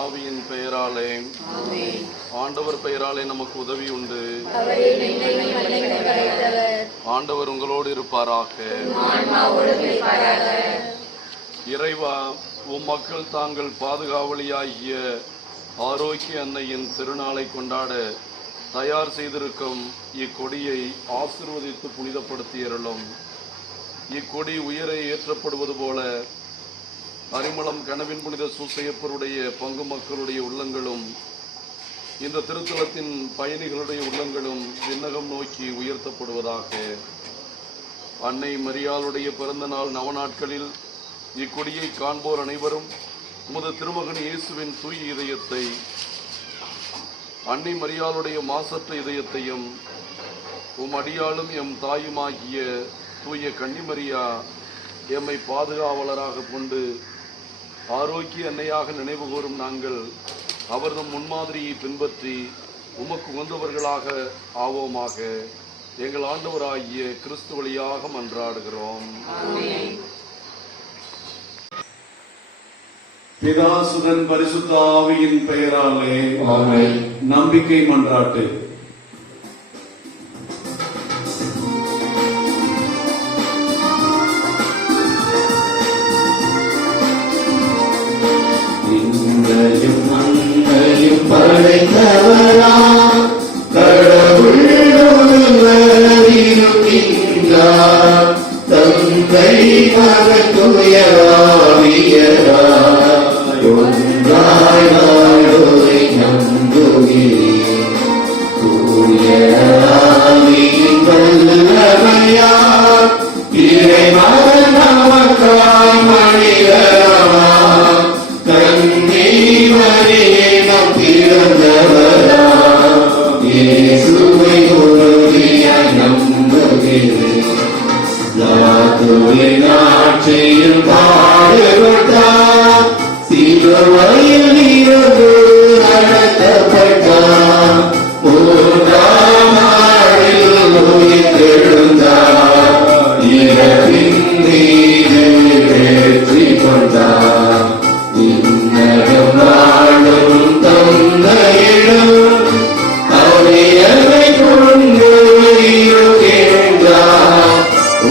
ஆவியின் பெயராலே ஆண்டவர் பெயராலே நமக்கு உதவி உண்டு. ஆண்டவர் உங்களோடு இருப்பாராக. இறைவா, உம் மக்கள் தாங்கள் பாதுகாவலியாகிய ஆரோக்கிய அன்னையின் திருநாளை கொண்டாட தயார் செய்திருக்கும் இக்கொடியை ஆசீர்வதித்து புனிதப்படுத்தியருளும். இக்கொடி உயரை ஏற்றப்படுவது போல அரிமளம் கனவின் புனித சூசையப்பருடைய பங்கு மக்களுடைய உள்ளங்களும் இந்த திருத்தலத்தின் பயணிகளுடைய உள்ளங்களும் விண்ணகம் நோக்கி உயர்த்தப்படுவதாக. அன்னை மரியாளுடைய பிறந்த நாள் நவநாட்களில் இக்கொடியை காண்போர் அனைவரும் உமது திருமகன் இயேசுவின் தூய இதயத்தை, அன்னை மரியாளுடைய மாசற்ற இதயத்தையும் உம் அடியாளும் எம் தாயுமாகிய தூய கன்னிமரியா எம்மை பாதுகாவலராக கொண்டு ஆரோக்கிய அன்னையாக நினைவு கூறும் நாங்கள் அவர்தம் முன்மாதிரியை பின்பற்றி உமக்கு உகந்தவர்களாக ஆவோமாக. எங்கள் ஆண்டவராகிய கிறிஸ்து வழியாக மன்றாடுகிறோம். பிதாசுதன் பரிசுத்த ஆவியின் பெயராலே ஆமென். நம்பிக்கை மன்றாட்டு. படைத்தவரா கடவுள் இருக்கின்றார், தந்தை மகன் தூயராவியரா ஒன்றாய் நாடோரை நம்புகிறேன். தூயராவியின் வல்லமையார் இறைமகன் நமக்காய் மனிதரானார். கன்னி மரியே நம் பிறந்தவரா இயேசுவை உறுதியாய் நம்புகிறேன். லாத்துவின் ஆட்சியில் பாடுபட்டார், சிலுவையில் இருந்து நடத்தப்பட்டார், மூன்றாம் நாளில் உயிர்த்தெழுந்தார், இறப்பின் மீது வெற்றி கொண்டார். இன்னகம் வாழும் தந்தையிடம் அவையவை கொண்டு இருக்கின்றார்,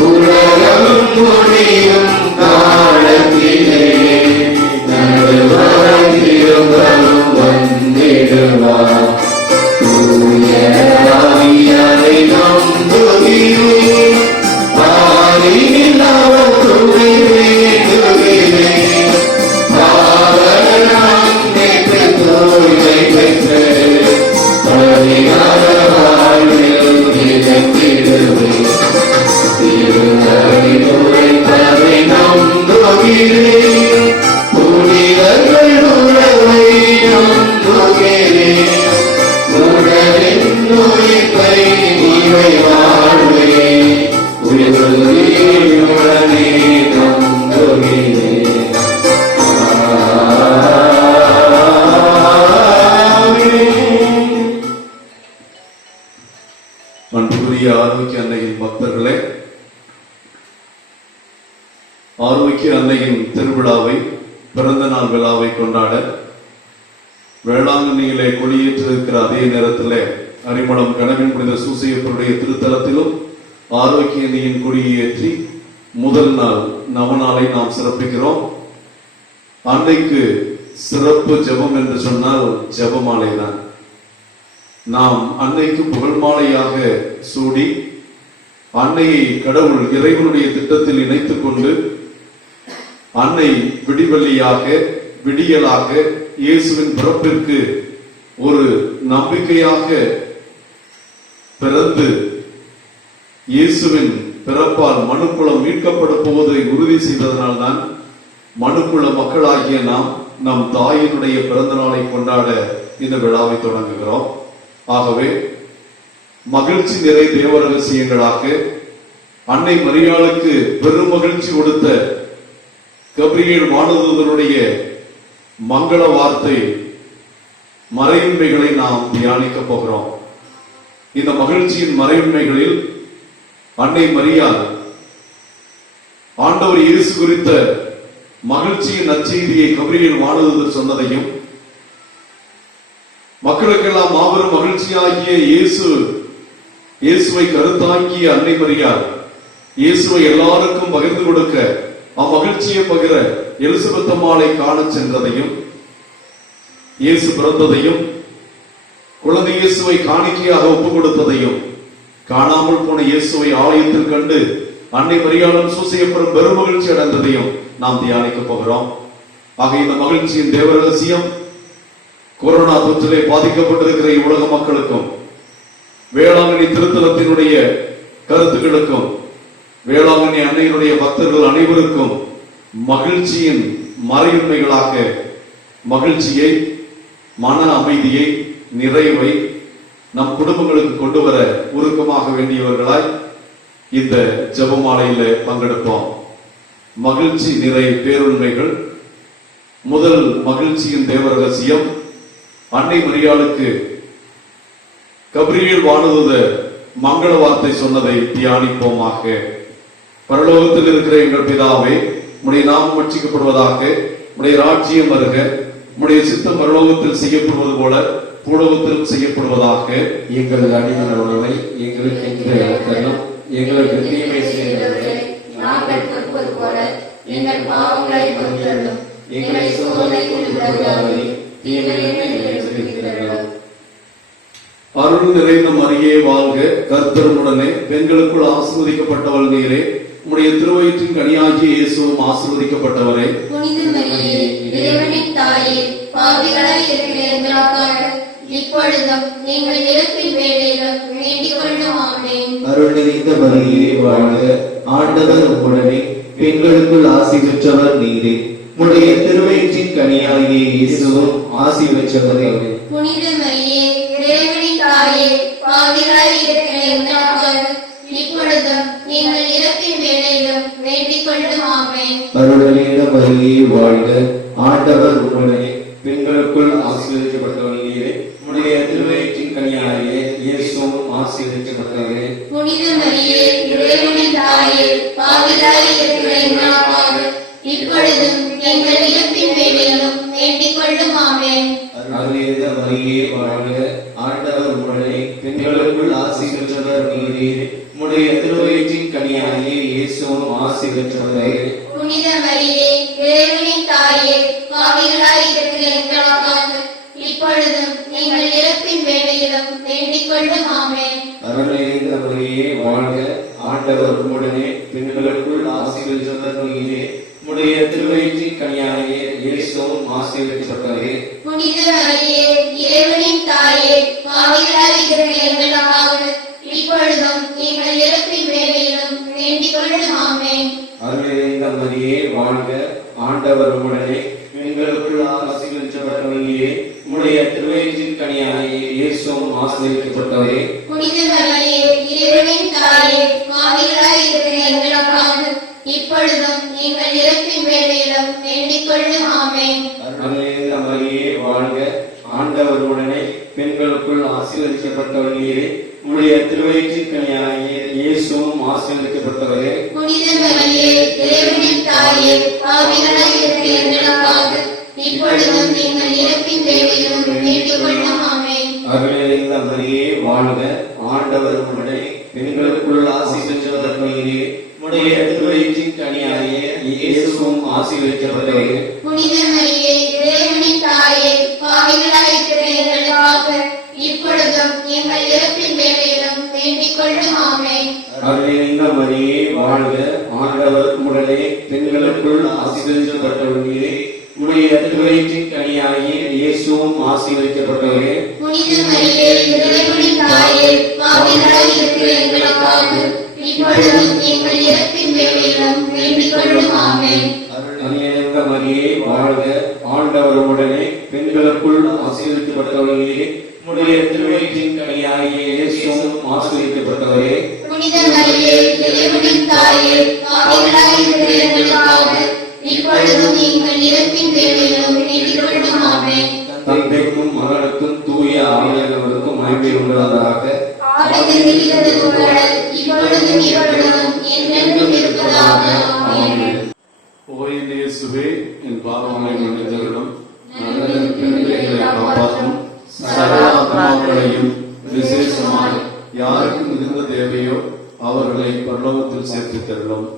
உலகம் முடியும் காலத்திலே நடுவாய் திரும்பவும் வந்திடுவார். தூய ஆவியாரை நம்புகிறேன், பாரினில் அவர் துணை வேண்டுகிறேன். புனிதர்கள் உறவை நம்புகிறேன், உடலின் நோய்ப்பை இவை வாழ்வே உடனே நம்புகிறேன். அன்புக்குரிய ஆரோக்கிய அன்னையின் பக்தர்களே, ஆரோக்கிய அன்னையின் திருவிழாவை, பிறந்த நாள் விழாவை கொண்டாட வேளாங்கண்ணியிலே கொடியேற்றிருக்கிற அதே நேரத்தில் அரிமளம் கனவின் புனித சூசையப்பருடைய திருத்தலத்திலும் ஆரோக்கிய அன்னையின் கொடியை ஏற்றி முதல் நாள் நவநாளை நாம் சிறப்பிக்கிறோம். அன்னைக்கு சிறப்பு ஜெபம் என்று சொன்னால் ஜெபமாலை தான். நாம் அன்னைக்கு புகழ் மாலையாக சூடி அன்னையை கடவுள் இறைவனுடைய திட்டத்தில் இணைத்துக் கொண்டு அன்னை விடிவெள்ளியாக விடியலாக இயேசுவின் பிறப்பிற்கு ஒரு நம்பிக்கையாக பிறந்து இயேசுவின் பிறப்பால் மனுக்குலம் மீட்கப்பட போவதை உறுதி செய்ததனால்தான் மனுக்குல மக்களாகிய நாம் நம் தாயினுடைய பிறந்த நாளை கொண்டாட இந்த விழாவை தொடங்குகிறோம். ஆகவே மகிழ்ச்சி நிறை தேவ ரகசியங்களாக அன்னை மரியாளுக்கு பெரும் மகிழ்ச்சி கொடுத்த கபிரியேல் வானதூதனுடைய மங்கள வார்த்தை மறையுண்மைகளை நாம் தியானிக்க போகிறோம். இந்த மகிழ்ச்சியின் மறையுண்மைகளில் அன்னை மரியாள் ஆண்டவர் இயேசு குறித்த மகிழ்ச்சியின் நற்செய்தியை கபிரியேல் வானதூதர் சொன்னதையும் மக்களுக்கெல்லாம் மாபெரும் மகிழ்ச்சியாகிய இயேசுவை கருத்தாங்கிய அன்னை மரியாள் இயேசுவை எல்லாருக்கும் பகிர்ந்து கொடுக்க அம்மகிழ்ச்சியை பகிர எலிசபெத் அம்மாளை காண சென்றதையும், இயேசு பிறந்ததையும், குழந்தை இயேசுவை காணிக்கையாக ஒப்புக் கொடுத்ததையும், காணாமல் போன இயேசுவை ஆலயத்தில் கண்டு அன்னை மரியாளும் சூசையப்பரும் பெரும் மகிழ்ச்சி அடைந்ததையும் நாம் தியானிக்க போகிறோம். ஆக இந்த மகிழ்ச்சியின் தேவ ரகசியம் கொரோனா தொற்றிலே பாதிக்கப்பட்டிருக்கிற இவ்வுலக மக்களுக்கும், வேளாங்கண்ணி திருத்தலத்தினுடைய கருத்துக்களுக்கும், வேளாங்கண்ணி அன்னையினுடைய பக்தர்கள் அனைவருக்கும் மகிழ்ச்சியின் மறையுண்மைகளாக மகிழ்ச்சியை, மன அமைதியை, நிறைவை நம் குடும்பங்களுக்கு கொண்டு வர உருக்கமாக வேண்டியவர்களாய் இந்த ஜெபமாலையில பங்கெடுப்போம். மகிழ்ச்சி நிறை பேருண்மைகள். முதல் மகிழ்ச்சியின் தேவ ரகசியம், அன்னை மரியாளுக்கு கபிரியேல் வானதூதர் மங்கள வார்த்தை சொன்னதை தியானிப்போமாக. பரலோகத்தில் இருக்கிற எங்கள் பிதாவே, உம்முடைய நாமம் ரட்சிக்கப்படுவதாக, உம்முடைய ராஜ்யம் வருக, உம்முடைய சித்தம் பரலோகத்தில் செய்யப்படுவது போல பூலோகத்திலும் செய்யப்படுவதாக. எங்கள் அடிமையான உணவை எங்களுக்கு இன்று தரும், எங்களுக்கு தீமை செய்தவர்களை நாங்கள் பொறுப்பது போல எங்கள் பாவங்களை பொறுத்தருளும், எங்களை சோதனைக்கு உட்படுத்தாதே, தீமையிலிருந்து எங்களை விடுவித்தருளும். அருள் நிறைந்த மரியே வாழ்க, கர்த்தர் உடனே பெண்களுக்குள் ஆசீர்வதிக்கப்பட்டவள் நீரே, உம்முடைய திருவயிற்றின் கனியாகிய இயேசுவும் ஆசீர்வதிக்கப்பட்டவரே. புனித மரியே, இறைவனின் தாயே, பாவிகளாய் இருக்கிற எங்களுக்காக இப்பொழுதும் எங்கள் இறப்பின் வேளையிலும் வேண்டிக் கொள்ளும். ஆமென். அருள் நிறைந்த மரியே வாழ்க, ஆண்டவர் உடனே பெண்களுக்குள் ஆசி பெற்றவர் நீரே, உம்முடைய திருவயிற்றின் கனியாகிய இயேசுவும் ஆசி பெற்றவரே. புனித மரியே, இறைவனின் தாயே, பாவிகளாய் இருக்கிற எங்களுக்காக இப்பொழுதும் எங்கள் இறப்பின் வேளையிலும் வேண்டிக் கொள்ளும். ஆமென். அருள் நிறைந்த மரியே வாழ்க, ஆண்டவர் உடனே பெண்களுக்குள் ஆசீர்வதிக்கப்பட்டவர் நீரே, உம்முடைய திருவயிற்றின் கனியாகிய இயேசுவும் ஆசீர்வதிக்கப்பட்டவரே. புனித மரியே, இறைவனின் தாயே, பாவிகளாய் இருக்கிற எங்களுக்காக இப்பொழுதும் எங்கள் இறப்பின் வேளையிலும் வேண்டிக் கொள்ளும். ஆமென். அருள் நிறைந்த மரியே வாழ்க, ஆண்டவர் உடனே பெண்களுக்குள் ஆசி பெற்றவர் நீரே, உம்முடைய திருவயிற்றின் கனியாகிய இயேசுவும் ஆசி பெற்றவரே. புனித மரியே, இறைவனின் தாயே, பாவிகளாய் இருக்கிற எங்களுக்காக இப்பொழுதும் எங்கள் இறப்பின் வேளையிலும் வேண்டிக் கொள்ளும். ஆமென். அருள் நிறைந்த மரியே வாழ்க, ஆண்டவர் உடனே பெண்களுக்குள் ஆசி பெற்றவர் நீரே, உம்முடைய திருவயிற்றின் கனியாகிய இயேசுவும் ஆசீர்வதிக்கப்பட்டவரே. புனித மரியே, இறைவனின் தாயே, பாவிகளாய் இருக்கிற எங்களுக்காக இப்பொழுதும் எங்கள் இறப்பின் வேளையிலும் வேண்டிக் கொள்ளும். ஆமென். அருள் நிறைந்த மரியே வாழ்க, ஆண்டவர் உடனே பெண்களுக்குள் ஆசி பெற்றவர் நீரே, உம்முடைய திருவயிற்றின் கனியாகிய இயேசுவும் ஆசீர்வதிக்கப்பட்டவரே. புனித மரியே, இறைவனின் தாயே, பாவிகளாய் இருக்கிற எங்களுக்காக இப்பொழுதும் எங்கள் இறப்பின் வேளையிலும் வேண்டிக் கொள்ளும். ஆமென். அருள் நிறைந்த மரியே வாழ்க, ஆண்டவர் உடனே பெண்களுக்குள் ஆசீர்வதிக்கப்பட்டவர் நீரே, உம்முடைய திருவயிற்றின் கனியாகிய இயேசுவும் ஆசீர்வதிக்கப்பட்டவரே. புனித மரியே, இறைவனின் தாயே, பாவிகளாய் இருக்கிற எங்களுக்காக இப்பொழுதும் எங்கள் இறப்பின் வேளையிலும் வேண்டிக் கொள்ளும். ஆமென். அருள் நிறைந்த மரியே வாழ்க, ஆண்டவர் உடனே பெண்களுக்குள் ஆசி பெற்றவர் நீரே, உம்முடைய திருவயிற்றின் கனியாகிய இயேசுவும் ஆசீர்வதிக்கப்பட்டவரே. புனித மரியே, இறைவனின் தாயே, பாவிகளாய் இருக்கிற எங்களுக்காக இப்பொழுதும் எங்கள் இறப்பின் வேளையிலும் வேண்டிக் கொள்ளும். ஆமென். அருள் நிறைந்த மரியே வாழ்க, ஆண்டவர் உடனே பெண்களுக்குள் ஆசீர்வதிக்கப்பட்டவர் நீரே, உம்முடைய திருவயிற்றின் கனியாகிய இயேசுவும் ஆசீர்வதிக்கப்பட்டவரே. புனித மரியே, இறைவனின் தாயே, பாவிகளாய் இருக்கிற எங்களுக்காக இப்பொழுதும் எங்கள் இறப்பின் வேளையிலும் வேண்டிக் கொள்ளும். ஆமென். அருள் நிறைந்த மரியே வாழ்க, ஆண்டவர் உடனே பெண்களுக்குள் ஆசீர்வதிக்கப்பட்டவர் நீரே, உம்முடைய திருவயிற்றின் கனியாகிய இயேசுவும் ஆசீர்வதிக்கப்பட்டவரே. புனித மரியே, இறைவனின் தாயே, பாவிகளாய் இருக்கிற எங்களுக்காக இப்பொழுதும் எங்கள் இறப்பின் வேளையிலும் வேண்டிக் கொள்ளும். ஆமென். தந்தைக்கும் மகனுக்கும் தூய ஆவியானவருக்கும் மகிமை உண்டாவதாக. ஆதியில் இருக்கிறது போல இப்பொழுதும் எப்பொழுதும் என்றென்றும் இருப்பதாக. ஆமென். ஓ என் இயேசுவே, என் பாவங்களை மன்னித்தருளும், நல்ல எங்களை காப்பாற்றும், சகல அவர்களை பரலோகத்தில் சேர்த்துத் தருளும்.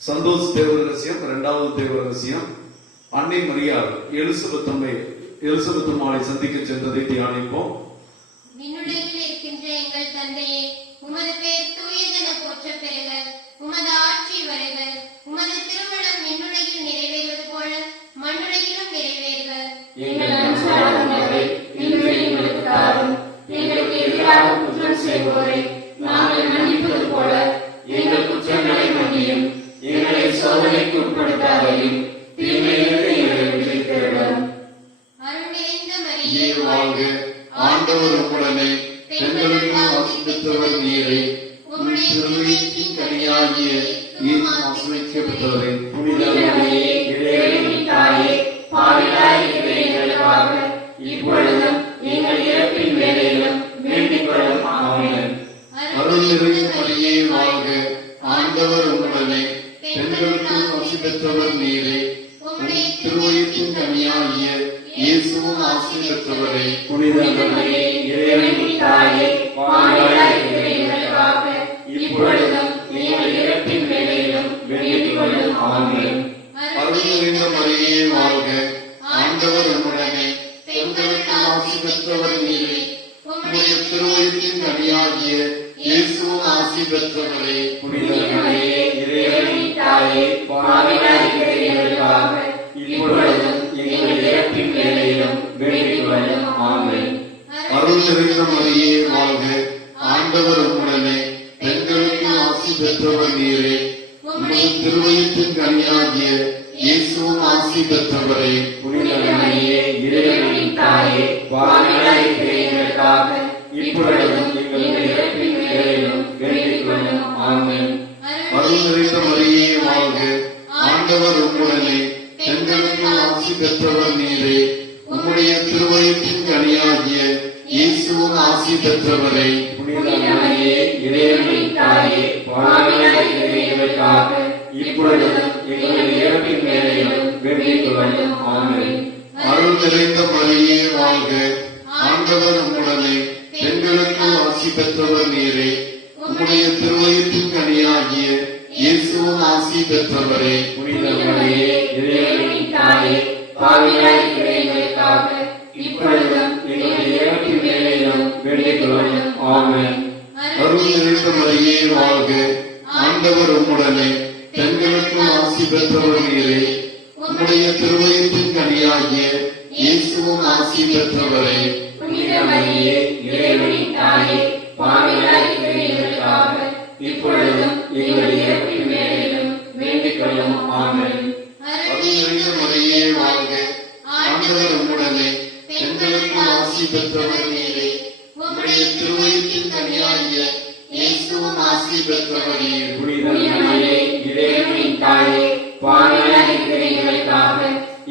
சந்தோஷ் தேவ ரகசியம். இரண்டாவது தேவ ரகசியம், அன்னை மரியாள் எலிசபெத் அம்மாளை சந்திக்க சென்றதை தியானிப்போம். விண்ணுலகில் இருக்கின்ற எங்கள் தந்தையே, உமது பேர் தூயதென போற்றப் பெறுக. உமது ஆட்சி வருக. உமது திருமணம் விண்ணுலகில் நிறைவேறுவது போல மண்ணுலகிலும் நிறைவேறுக. எங்கள் அன்றாட உணவை இன்று எங்களுக்கு தாரும். எங்களுக்கு எதிராக குற்றம் செய்வோரை நாங்கள் மன்னிப்பது போல எங்கள் குற்றங்களை மன்னியும். எங்களை சோதனைக்கு உட்படுத்தாதையும், தீமையிலிருந்து எங்களை விடுவித்தருளும். அருள் நிறைந்த மரியே நீர் வாழ்க, ஆண்டவர் உம்முடனே, பெண்களுக்கு ஆசி பெற்றவர் நீரே. உம்முடைய திருவயிற்றின் கனியாகிய இயேசு ஆசீர்வதிக்கப்பட்டவரே. புனித மரியே, இறைவனின் தாயே, பாவிகளாய் இருக்கிற எங்களுக்காக இப்பொழுதும் எங்கள் இறப்பின் வேளையிலும் வேண்டிக் கொள்ளும். ஆமென். அருள் நிறைந்த மரியே வாழ்க, ஆண்டவர் உம்முடனே, பெண்களுக்கு ஆசி பெற்றவர் நீரே. உம்முடைய திருவயிற்றின் கனியாகிய இயேசுவும் ஆசி பெற்றவரே. புனித மரியே, இறைவனின் தாயே, பாவிகளாய் இருக்கிற எங்களுக்காக இப்பொழுதும் எங்கள் இறப்பின் வேளையிலும் வேண்டிக் கொள்ளும். ஆமென். அருள் நிறைந்த மரியே வாழ்க, ஆண்டவர் உம்முடனே, பெண்களுக்கு ஆசி பெற்றவர் நீரே. உம்முடைய திருவயிற்றின் கனியாகிய இயேசுவும் ஆசி பெற்றவரே. புனித மரியே, இறைவனின் தாயே, பாவிகளாய் இருக்கிற எங்களுக்காக இப்பொழுதும் எங்கள் இறப்பின் வேளையிலும் வேண்டிக் கொள்ளும். ஆமென். அருள் நிறைந்த மரியே வாழ்க, ஆண்டவர் உம்முடனே, பெண்களுக்கு ஆசி பெற்றவர் நீரே. உம்முடைய திருவயிற்றின் கனியாகிய இயேசுவும் ஆசி பெற்றவரே. புனித மரியே, இறைவனின் தாயே, பாவிகளாய் இருக்கிற எங்களுக்காக இப்பொழுதும் எங்கள் இறப்பின் வேளையிலும் வேண்டிக் கொள்ளும். ஆமென். அருள் நிறைந்த மரியே வாழ்க, ஆண்டவர் உம்முடனே, பெண்களுக்கு ஆசி பெற்றவர் நீரே. உம்முடைய திருவயிற்றின் கனியாகிய இயேசுவும் ஆசி பெற்றவரே. புனித மரியே, இறைவனின் தாயே, பாவிகளாய் இருக்கிற எங்களுக்காக இப்பொழுதும் எங்கள் இறப்பின் வேளையிலும் வேண்டிக் கொள்ளும். ஆமென். அருள் நிறைந்த மரியே வாழ்க, ஆண்டவர் உம்முடனே, பெண்களுக்கு ஆசி பெற்றவர் நீரே. உம்முடைய திருவயிற்றின் கனியாகிய இயேசுவும் ஆசி பெற்றவரே. புனித மரியே, இறைவனின் தாயே, பாவிகளாய் இருக்கிற எங்களுக்காக இப்பொழுதும் எங்கள் இறப்பின் வேளையிலும் வேண்டிக் கொள்ளும். ஆமென். அருள் நிறைந்த மரியே வாழ்க, ஆண்டவர் உம்முடனே, பெண்களுக்கு ஆசி பெற்றவர் நீரே. உம்முடைய திருவயிற்றின் கனியாகிய இயேசுவும் ஆசி பெற்றவரே. புனித மரியே, இறைவனின் தாயே, பாவிகளாய் இருக்கிற எங்களுக்காக இப்பொழுதும் எங்கள் இறப்பின் வேளையிலும் வேண்டிக் கொள்ளும். ஆமென். அருள் நிறைந்த மரியே பெற்றவர் நீரே. உம்முடைய திருவயிற்றின் கனியாகிய இயேசுவும் ஆசி பெற்றவரே. புனித மரியே, இறைவனின் தாயே, பாவிகளாய் இருக்கிற எங்களுக்காக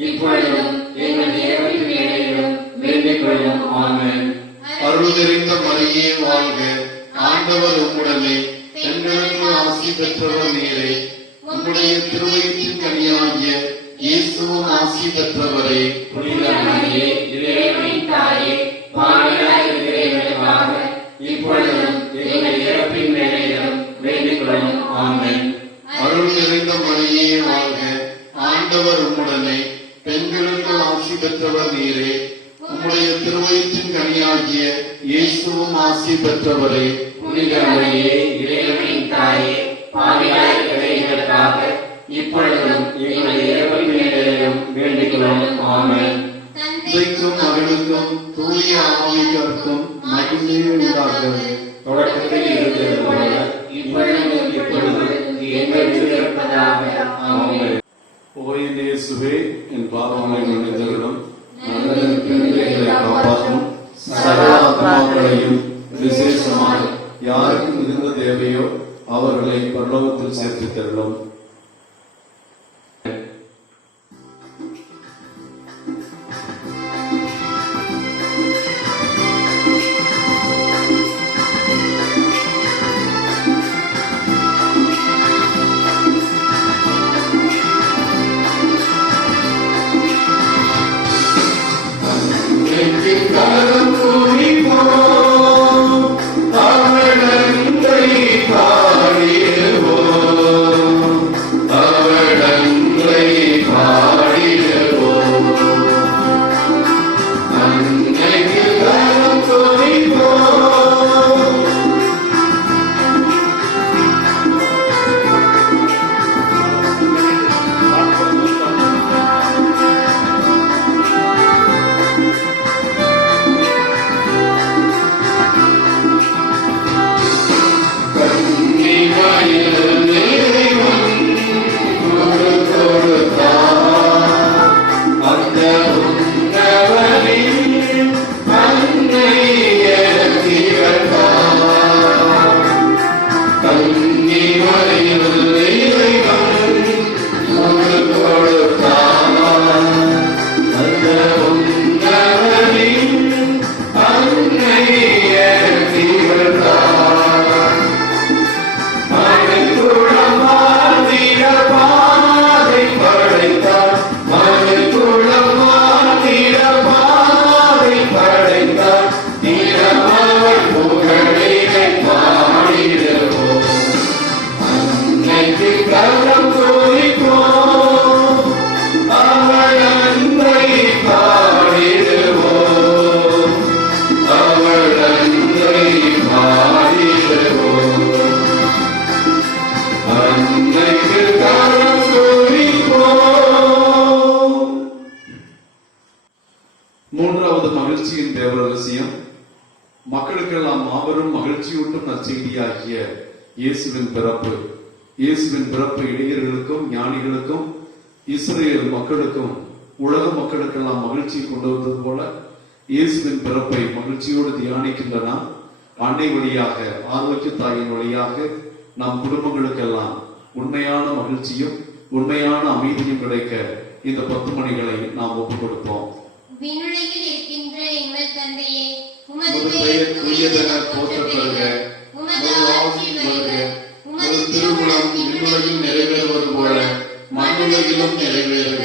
இப்பொழுதும் எங்கள் இறப்பின் வேளையிலும் வேண்டிக் கொள்ளும். ஆமென். அருள் நிறைந்த மரியே வாழ்க, ஆண்டவர் உம்முடனே, பெண்களுக்கு ஆசி பெற்றவர் நீரே. உம்முடைய திருவயிற்றின் கனியாகிய இயேசுவும் ஆசி பெற்றவரே. புனித மரியே, இறைவனின் தாயே, பாவிகளாய் இருக்கிற எங்களுக்காக இப்பொழுதும் எங்கள் இறப்பின் வேளையிலும் வேண்டிக் கொள்ளும். ஆமென். அருள் நிறைந்த மரியே வாழ்க, ஆண்டவர் உம்முடனே, பெண்களுக்கு ஆசி பெற்றவர் நீரே. உம்முடைய திருவயிற்றின் கனியாகிய இயேசுவும் ஆசி பெற்றவரே. புனித மரியே, இறைவனின் தாயே, பாவிகளாய் இருக்கிற எங்களுக்காக இப்பொழுதும் எங்கள் இறப்பின் வேளையிலும் வேண்டிக் கொள்ளும். ஆமென். தந்தைக்கும் மகனுக்கும் தூய ஆவியாருக்கும் மகிமை உண்டாகிறது. தொடக்கத்தில் இருந்தது போல இப்பொழுதும் எப்பொழுதும் என்றென்றும் இருப்பதாக. ஆமென். ஓ என் இயேசுவே, என் பாவங்களை மன்னித்தருளும், எங்களை காப்பாற்றும், சகல ஆத்மாக்களையும் விசேஷமாக யாருக்கு மிகுந்த தேவையோ அவர்களை பரலோகத்தில் சேர்த்துத் தருளும். கரம் கூறிப்போம், அவள் அன்பை பாடிடுவோம், அவள் அன்பை பாடிடுவோம். அன்னைக்கு கரம் கூறிப்போம். மூன்றாவது மகிழ்ச்சியின் தேவ ரகசியம், மக்களுக்கெல்லாம் மாபெரும் மகிழ்ச்சியூட்டும் நற்செய்தியாகிய இயேசுவின் பிறப்பு. இயேசுவின் பிறப்பு இளைஞர்களுக்கும் ஞானிகளுக்கும் இஸ்ரேல் மக்களுக்கும் உலக மக்களுக்கெல்லாம் மகிழ்ச்சி கொண்டு வந்தது போல இயேசுவின் பிறப்பை மகிழ்ச்சியோடு தியானிக்கின்ற நாம் அன்னை வழியாக, ஆரோக்கிய தாயின் வழியாக நம் குடும்பங்களுக்கெல்லாம் உண்மையான மகிழ்ச்சியும் உண்மையான அமைதியும் கிடைக்க இந்த 10 மணிகளை நாம் ஒப்புக் கொடுப்போம். விண்ணுலகில் இருக்கின்ற எங்கள் தந்தையே, உமது உமது பெயர் பெயர் தூயதென போற்றப் பெறுக. உமது ஆட்சி வருக. உமது திருவுளம் விண்ணுலகில் நிறைவேறுவது போல மண்ணுலகிலும் நிறைவேறுக.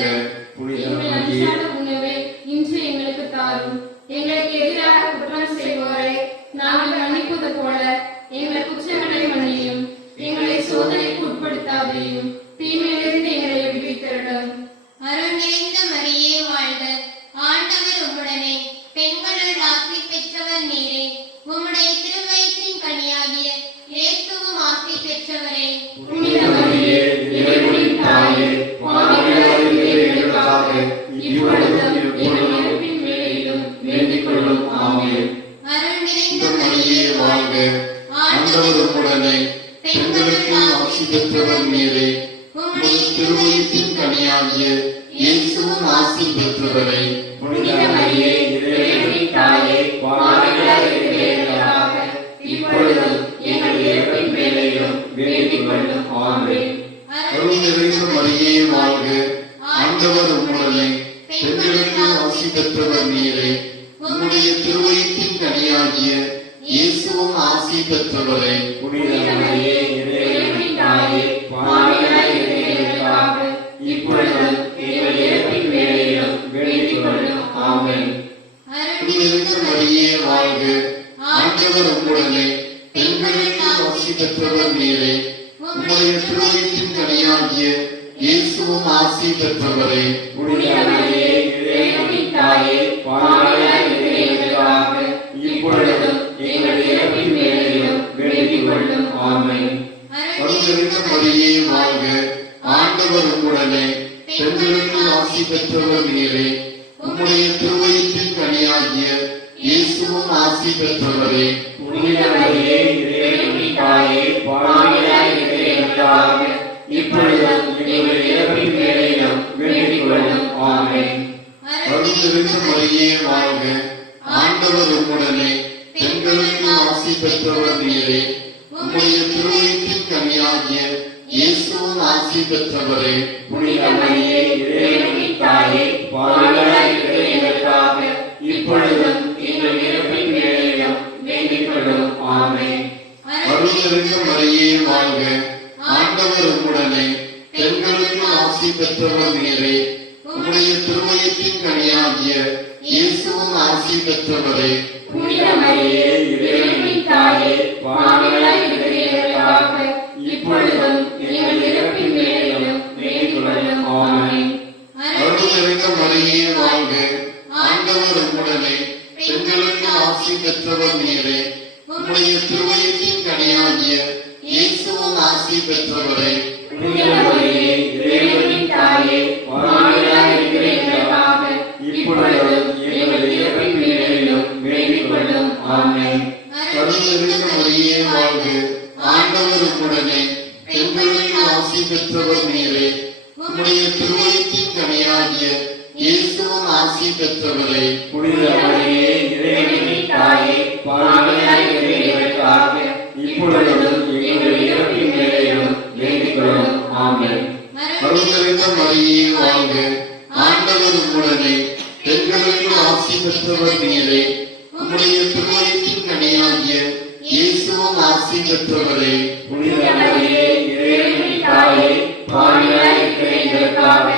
புனித எங்கள் மரியே, அன்றாட உணவை இன்று எங்களுக்கு தாரும். எங்களுக்கு எதிராக குற்றம் செய்வோரை நாங்கள் மன்னிப்பது போல எங்கள் குற்றங்களை மன்னியும். எங்களை சோதனைக்கு உட்படுத்தாதையும் தீமையிலிருந்து எங்களை விடுவித்தருளும். அருள் நிறைந்த மரியே வாழ்க, ஆண்டவர் உம்முடனே, பெண்களுள் ஆசி பெற்றவர் நீரே. உம்முடைய திருவயிற்றின் கனியாகிய இயேசுவும் ஆசி பெற்றவரே. புனித மரியே, இறைவனின் தாயே, பாவிகளாய் இருக்கிற எங்களுக்காக இப்பொழுதும் எங்கள் இறப்பின் வேளையிலும் வேண்டிக் கொள்ளும். ஆமென். அருள் நிறைந்த மரியே மரியே வாழ்க, வாழ்க, ஆண்டவர் உம்முடனே, பெண்களுக்கு ஆசி பெற்றவர் நீரே. உமது திருவயிற்றின் கனியாகிய இயேசுவும் ஆசி பெற்றவரே. புனித மரியே, இறைவனின் தாயே, பெற்றவர் நீரே. உம்முடைய திருவயிற்றின் கனியாகிய இயேசுவும் ஆசி பெற்றவரே. புனித மரியே, இறைவனின் தாயே, பாவிகளாய் இருக்கிற எங்களுக்காக இப்பொழுதும் எங்கள் இறப்பின் வேளையிலும் வேண்டிக் கொள்ளும். ஆமென். அருள்மிகு மரியே வாழ்க. ஆண்டவர் உம்முடனே. பெண்களுள் ஆசி பெற்றவர் நீரே. உம்முடைய திருவயிற்றின் கனியாகிய இயேசுவும் ஆசி பெற்றவரே. புனித மரியே, இறைவனின் தாயே, பாவிகளாய் இருக்கிற எங்களுக்காக இப்பொழுதும் எங்கள் இறப்பின் வேளையிலும் வேண்டிக் கொள்ளும். ஆமென். அருள்மிகு மரியே வாழ்க. ஆண்டவர் உம்முடனே. பெண்களுள் ஆசி பெற்றவர் நீரே. உம்முடைய திருவயிற்றின் கனியாகிய இயேசுவும் ஆசி பெற்றவரே. புனித மரியே, இறைவனின் தாயே, பாவிகளாய் இருக்கிற எங்களுக்காக இப்பொழுதும் எங்கள் இறப்பின் வேளையிலும் வேண்டிக் கொள்ளும். ஆமென். அருள்மிகு மரியே வாழ்க. ஆண்டவர் உம்முடனே. பெண்களுள் ஆசி பெற்றவர் நீரே. உம்முடைய திருவயிற்றின் கனியாகிய இயேசுவும் ஆசி பெற்றவரே. புனித மரியே, இறைவனின் தாயே, பாவிகளாய் இருக்கிற எங்களுக்காக இப்பொழுதும் எங்கள் இறப்பின் வேளையிலும் வேண்டிக் கொள்ளும். ஆமென். அருள்மிகு மரியே வாழ்க. ஆண்டவர் உம்முடனே. பெண்களுக்கு ஆசி பெற்றவர் நீரே. உம்முடைய திருவயிற்றின் கனியாகிய இயேசுவும் ஆசி பெற்றவரே. புனித மரியே, இறைவனின் தாயே, பாவிகளாய் இருக்கிற எங்களுக்காக இப்பொழுதும் எங்கள் இறப்பின் வேளையிலும் வேண்டிக் கொள்ளும். ஆமென். அருள்மிகு மரியே வாழ்க. ஆண்டவர் உம்முடனே. பெண்களுக்கு ஆசி பெற்றவர் நீரே. உம்முடைய திருவயிற்றின் கனியாகிய இயேசுவும் ஆசி பெற்றவரே. புனித மரியே, இறைவனின் தாயே, பாவிகளாய் இருக்கிற எங்களுக்காக இப்பொழுதும் எங்கள் இறப்பின் வேளையிலும் வேண்டிக் கொள்ளும். ஆமென். அருள்மிகு மரியே வாழ்க. ஆண்டவர் உம்முடனே. பெண்களுக்கு ஆசி பெற்றவர் நீரே. உம்முடைய திருவயிற்றின் கனியாகிய இயேசுவும் ஆசி பெற்றவரே. புனித மரியே, இறைவனின் தாயே, பாவிகளாய் இருக்கிற எங்களுக்காக இப்பொழுதும் எங்கள் இறப்பின் வேளையிலும் வேண்டிக் கொள்ளும். ஆமென். அருள்மிகு மரியே வாழ்க. ஆண்டவர் உம்முடனே. பெண்களுக்கு ஆசி பெற்றவர் நீரே. உம்முடைய திருவயிற்றின் கனியாகிய இயேசுவும் ஆசி பெற்றவரே. புனித மரியே, இறைவனின் தாயே, பாவிகளாய் இருக்கிற எங்களுக்காக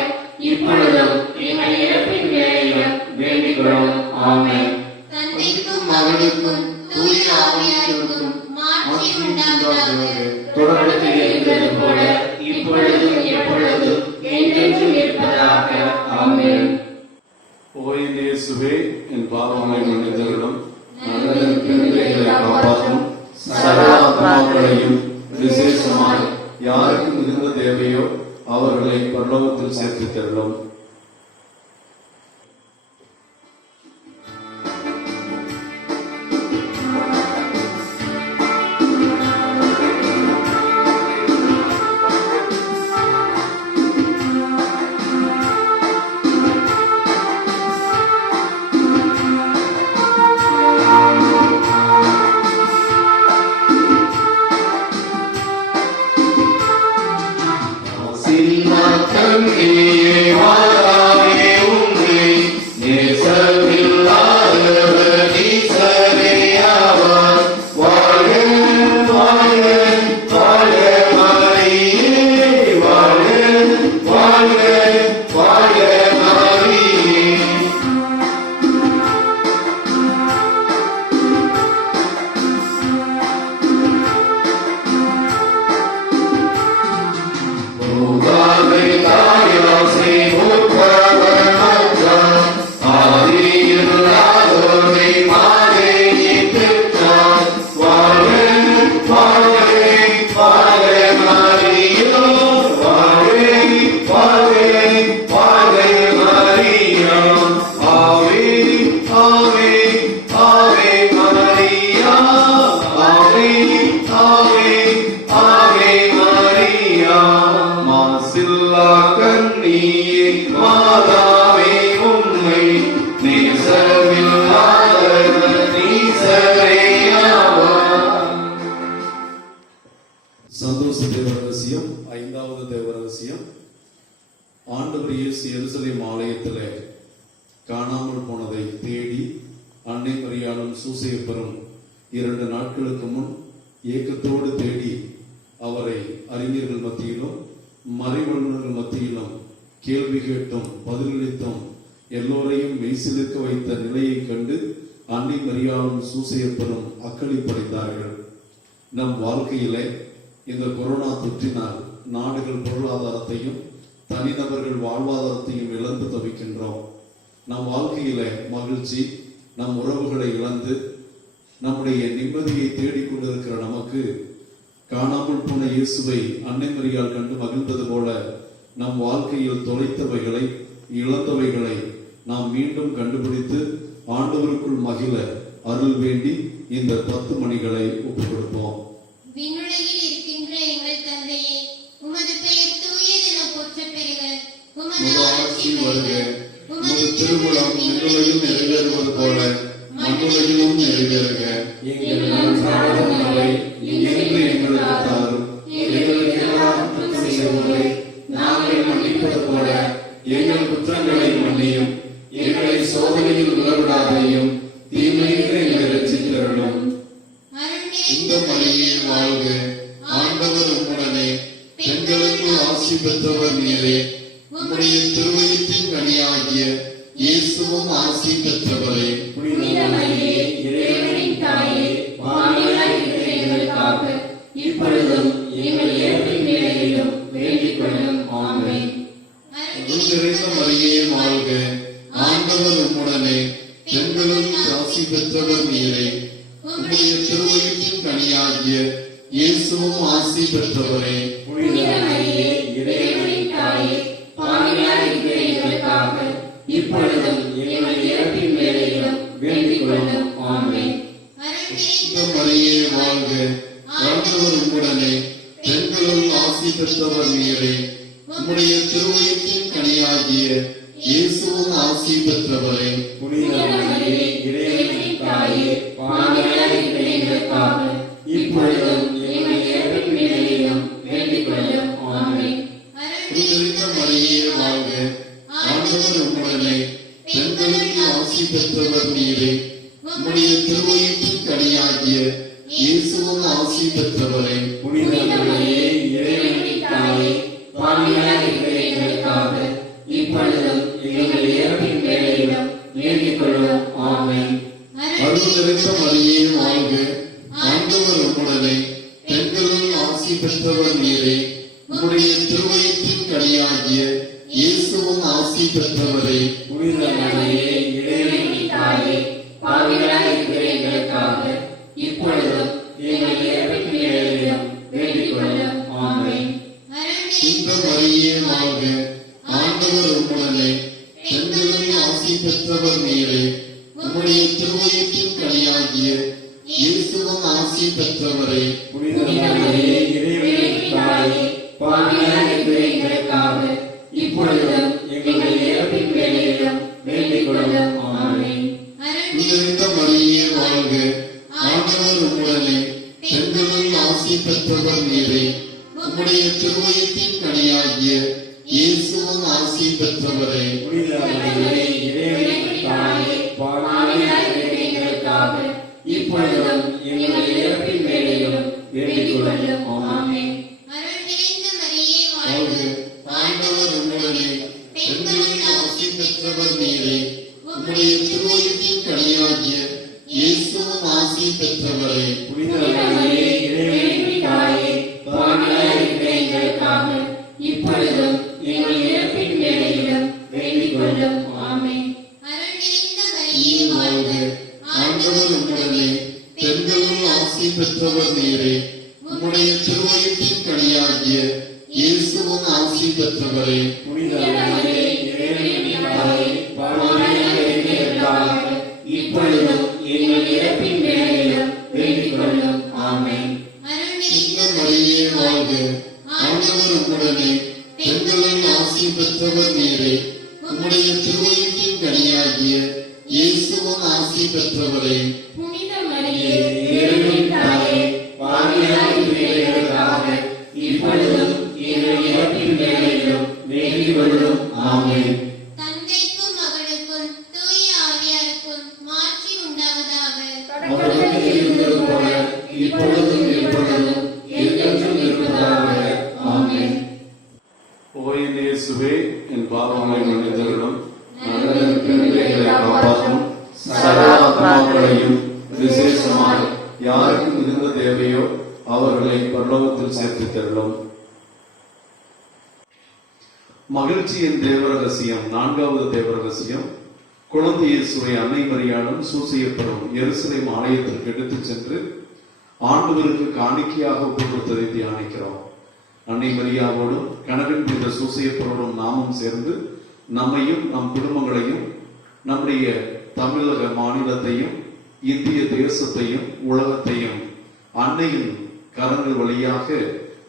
இப்பொழுதும் எங்கள் இறப்பின் வேளையிலும் வேண்டிக் கொள்ளும். ஆமென். தந்தைக்கும் மகனுக்கும் தூய ஆவியாருக்கும் மாட்சி உண்டாவதாக. தொடக்கத்தில் இருந்தது போல இப்பொழுதும் எப்பொழுதும் என்றென்றும் இருப்பதாக. ஆமென். ஓய்ந்த இயேசுவே, என் பாவங்களை மன்னித்தருளும். நல்லதற்கு எங்களை காப்பாற்றும். சகல ஆத்மாக்களையும் விசேஷமாய் யாருக்கு மிகுந்த தேவையோ அவர்களை பரலோகத்தில் சேர்த்து தருளும். சந்தோஷ தேவ ரகசியம். ஐந்தாவது தேவ ரகசியம். ஆண்டவர் இயேசு எருசலேம் ஆலயத்திலே காணாமல் போனதை தேடி அன்னை மரியாளும் சூசையப்பரும் 2 நாட்களுக்கு முன் ஏக்கத்தோடு தேடி அவரை அறிஞர்கள் மத்தியிலும் மறைவல்லுநர்கள் மத்தியிலும் கேள்வி கேட்டும் பதிலளித்தும் எல்லோரையும் மெய்சிலிருக்க வைத்த நிலையை கண்டு அன்னை மரியாளும் சூசையப்பரும் அக்களிப்படைந்தார்கள். நம் வாழ்க்கையிலே இந்த கொரோனா தொற்றினால் நாடுகள் பொருளாதாரத்தையும் தனிநபர்கள் வாழ்வாதாரத்தையும் இழந்து தவிக்கின்றோம். நம் வாழ்க்கையில மகிழ்ச்சி, நம் உறவுகளை இழந்து நம்முடைய நிம்மதியை தேடிக்கொண்டிருக்கிற நமக்கு காணாமல் போன இயேசுவை அன்னை மரியாள் கண்டு மகிழ்ந்தது போல நம் வாழ்க்கையில் தொலைத்தவைகளை இழந்தவைகளை நாம் மீண்டும் கண்டுபிடித்து ஆண்டவருக்குள் மகிழ அருள் வேண்டி இந்த 10 மணிகளை ஒப்புக் கொடுப்போம். விண்ணுலகில் இருக்கின்ற எங்கள் தந்தையே, உமது பெயர் தூயதென போற்றப் பெறுக. உமது ஆட்சி வருக. உமது திருவுளம் விண்ணுலகில் நிறைவேறுவது போல மண்ணுலகிலும் நிறைவேறுக. எங்கள் அன்றாட உணவை இன்று எங்களுக்கு தாரும். எங்களுக்கு எதிராக குற்றம் செய்வோரை நாங்கள் மன்னிப்பது போல எங்கள் குற்றங்களை மன்னியும். எங்களை சோதனையில் விழவிடாதையும் தீமையிலிருந்து எங்களை ரட்சித்தருளும். இந்த மரியே வாழ்க, ஆண்டவர் உம்முடனே, பெண்களுக்கு ஆசி பெற்றவர் நீரே. உம்முடைய திருவயிற்றின் கனியாகிய இயேசுவும் ஆசி பெற்றவரே. புனித மரியே, இறைவனின் தாயே, பாவிகளாய் இருக்கிற எங்களுக்காக இப்பொழுதும் எங்கள் இறப்பின் வேளையிலும் வேண்டிக் கொள்ளும். ஆமென். அருள் நிறைந்த மரியே வாழ்க, ஆண்டவர் உம்முடனே, பெண்களுக்கு ஆசி பெற்றவர் நீரே. உம்முடைய திருவயிற்றின் கனியாகிய இயேசுவும் ஆசி பெற்றவரே. புனித மரியே, இறைவனின் தாயே, பாவிகளாய் இருக்கிற எங்களுக்காக இப்பொழுதும் எங்கள் இறப்பின் வேளையிலும் வேண்டிக் கொள்ளும். ஆமென். இந்த மரியே வாழ்க, ஆண்டவர் உம்முடனே, பெண்களுள் ஆசி பெற்றவர் நீரே. உம்முடைய திருவயிற்றின் கனியாகிய இயேசுவும் ஆசி பெற்றவரே. புனித மரியே, இறைவனின் தாயே, பாவிகளாய் இருக்கிற எங்களுக்காக இப்பொழுதும் எங்கள் இறப்பின் வேளையிலும் வேண்டிக் கொள்ளும். ஆமென். புனித மரியே வாழ்க, ஆண்டவர் உம்முடனே, பெண்களுள் ஆசி பெற்றவர் நீரே. உம்முடைய திருவயிற்றின் கனியாகிய இயேசுவும் ஆசி பெற்றவரே. புனித மரியே, இறைவனின் தாயே, பாவிகளாய் இருக்கிற எங்களுக்காக இப்பொழுதும் எங்கள் இறப்பின் வேளையிலும் வேண்டிக் கொள்ளும். ஆமென். அருள் நிறைந்த மரியே வாழ்க, ஆண்டவர் உம்முடனே, பெண்களுள் ஆசி பெற்றவர் நீரே. உம்முடைய திருவயிற்றின் கனியாகிய இயேசுவும் ஆசி பெற்றவரே. புனித மரியே, இறைவனின் தாயே, பாவிகளாய் இருக்கிற எங்களுக்காக இப்பொழுதும் எங்கள் இறப்பின் வேளையிலும் வேண்டிக் கொள்ளும். ஆமென். இந்த மரியே வாழ்க, ஆண்டவர் உம்முடனே, பெண்களுள் ஆசி பெற்றவர் நீரே. உம்முடைய திருவயிற்றின் கனியாகிய இயேசுவும் ஆசி பெற்றவரே. புனித மரியே, இறைவனின் தாயே, பாவிகளாய் இருக்கிற எங்களுக்காக இப்பொழுதும் எங்கள் இறப்பின் வேளையிலும் வேண்டிக் கொள்ளும். ஆமென். இந்த மரியே வாழ்க, ஆண்டவர் உம்முடனே, பெண்களுள் ஆசி பெற்றவர் நீரே. உம்முடைய திருவயிற்றின் கனியாகிய இயேசுவும் ஆசி பெற்றவரே. புனித மரியே, இறைவனின் தாயே, பாவிகளாய் இருக்கிற எங்களுக்காக இப்பொழுதும் எங்கள் இறப்பின் வேளையிலும் வேண்டிக் கொள்ளும். ஆமென். அருள் நிறைந்த மரியே வாழ்க, வாழ்க, ஆண்டவர் உம்முடனே, பெண்களுள் ஆசி பெற்றவர் நீரே. உம்முடைய திருவயிற்றின் கனியாகிய இயேசுவும் ஆசி பெற்றவரே. புனித மரியே, இறைவனின் தாயே, பாவிகளாய் இருக்கிற எங்களுக்காக இப்பொழுதும் எங்கள் இறப்பின் வேளையிலும் வேண்டிக் கொள்ளும். ஆமென். அருள் நிறைந்த மரியே வாழ்க, ஆண்டவர் உம்முடனே, பெண்களுள் ஆசி பெற்றவர் நீரே. உம்முடைய திருவயிற்றின் கனியாகிய இயேசுவும் ஆசி பெற்றவரே. புனித மரியே, இறைவனின் தாயே, பாவிகளாய் இருக்கிற எங்களுக்காக இப்பொழுதும் எங்கள் இறப்பின் வேளையிலும் வேண்டிக் கொள்ளும். ஆமென். அருள் இந்த நிறைந்த மரியே வாழ்க, ஆண்டவர் உம்முடனே, பெண்களுள் ஆசி பெற்றவர் நீரே. உம்முடைய திருவயிற்றின் கனியாகிய இயேசுவும் ஆசி பெற்றவரே. புனித மரியே, இறைவனின் தாயே, பாவிகளாய் இருக்கிற எங்களுக்காக இப்பொழுதும் எங்கள் இறப்பின் வேளையிலும் வேண்டிக் கொள்ளும். ஆமென். தந்தைக்கும் மகனுக்கும் மகிழ்ச்சியின் தேவரகசியம், நான்காவது தேவரகசியம், குழந்தை இயேசுவை அன்னை மரியாளும் சூசையப்பரும் எருசலேம் ஆலயத்திற்கு எடுத்துச் சென்று ஆண்டவருக்கு காணிக்கையாக ஒப்புக் கொடுத்ததை தியானிக்கிறோம். அன்னை மரியாவோடும் கணவன் புனித சூசையப்பரோடும் நாமும் சேர்ந்து நம்மையும் நம் குடும்பங்களையும் நம்முடைய தமிழக மாநிலத்தையும் இந்திய தேசத்தையும் உலகத்தையும் அன்னையின் கரங்கள் வழியாக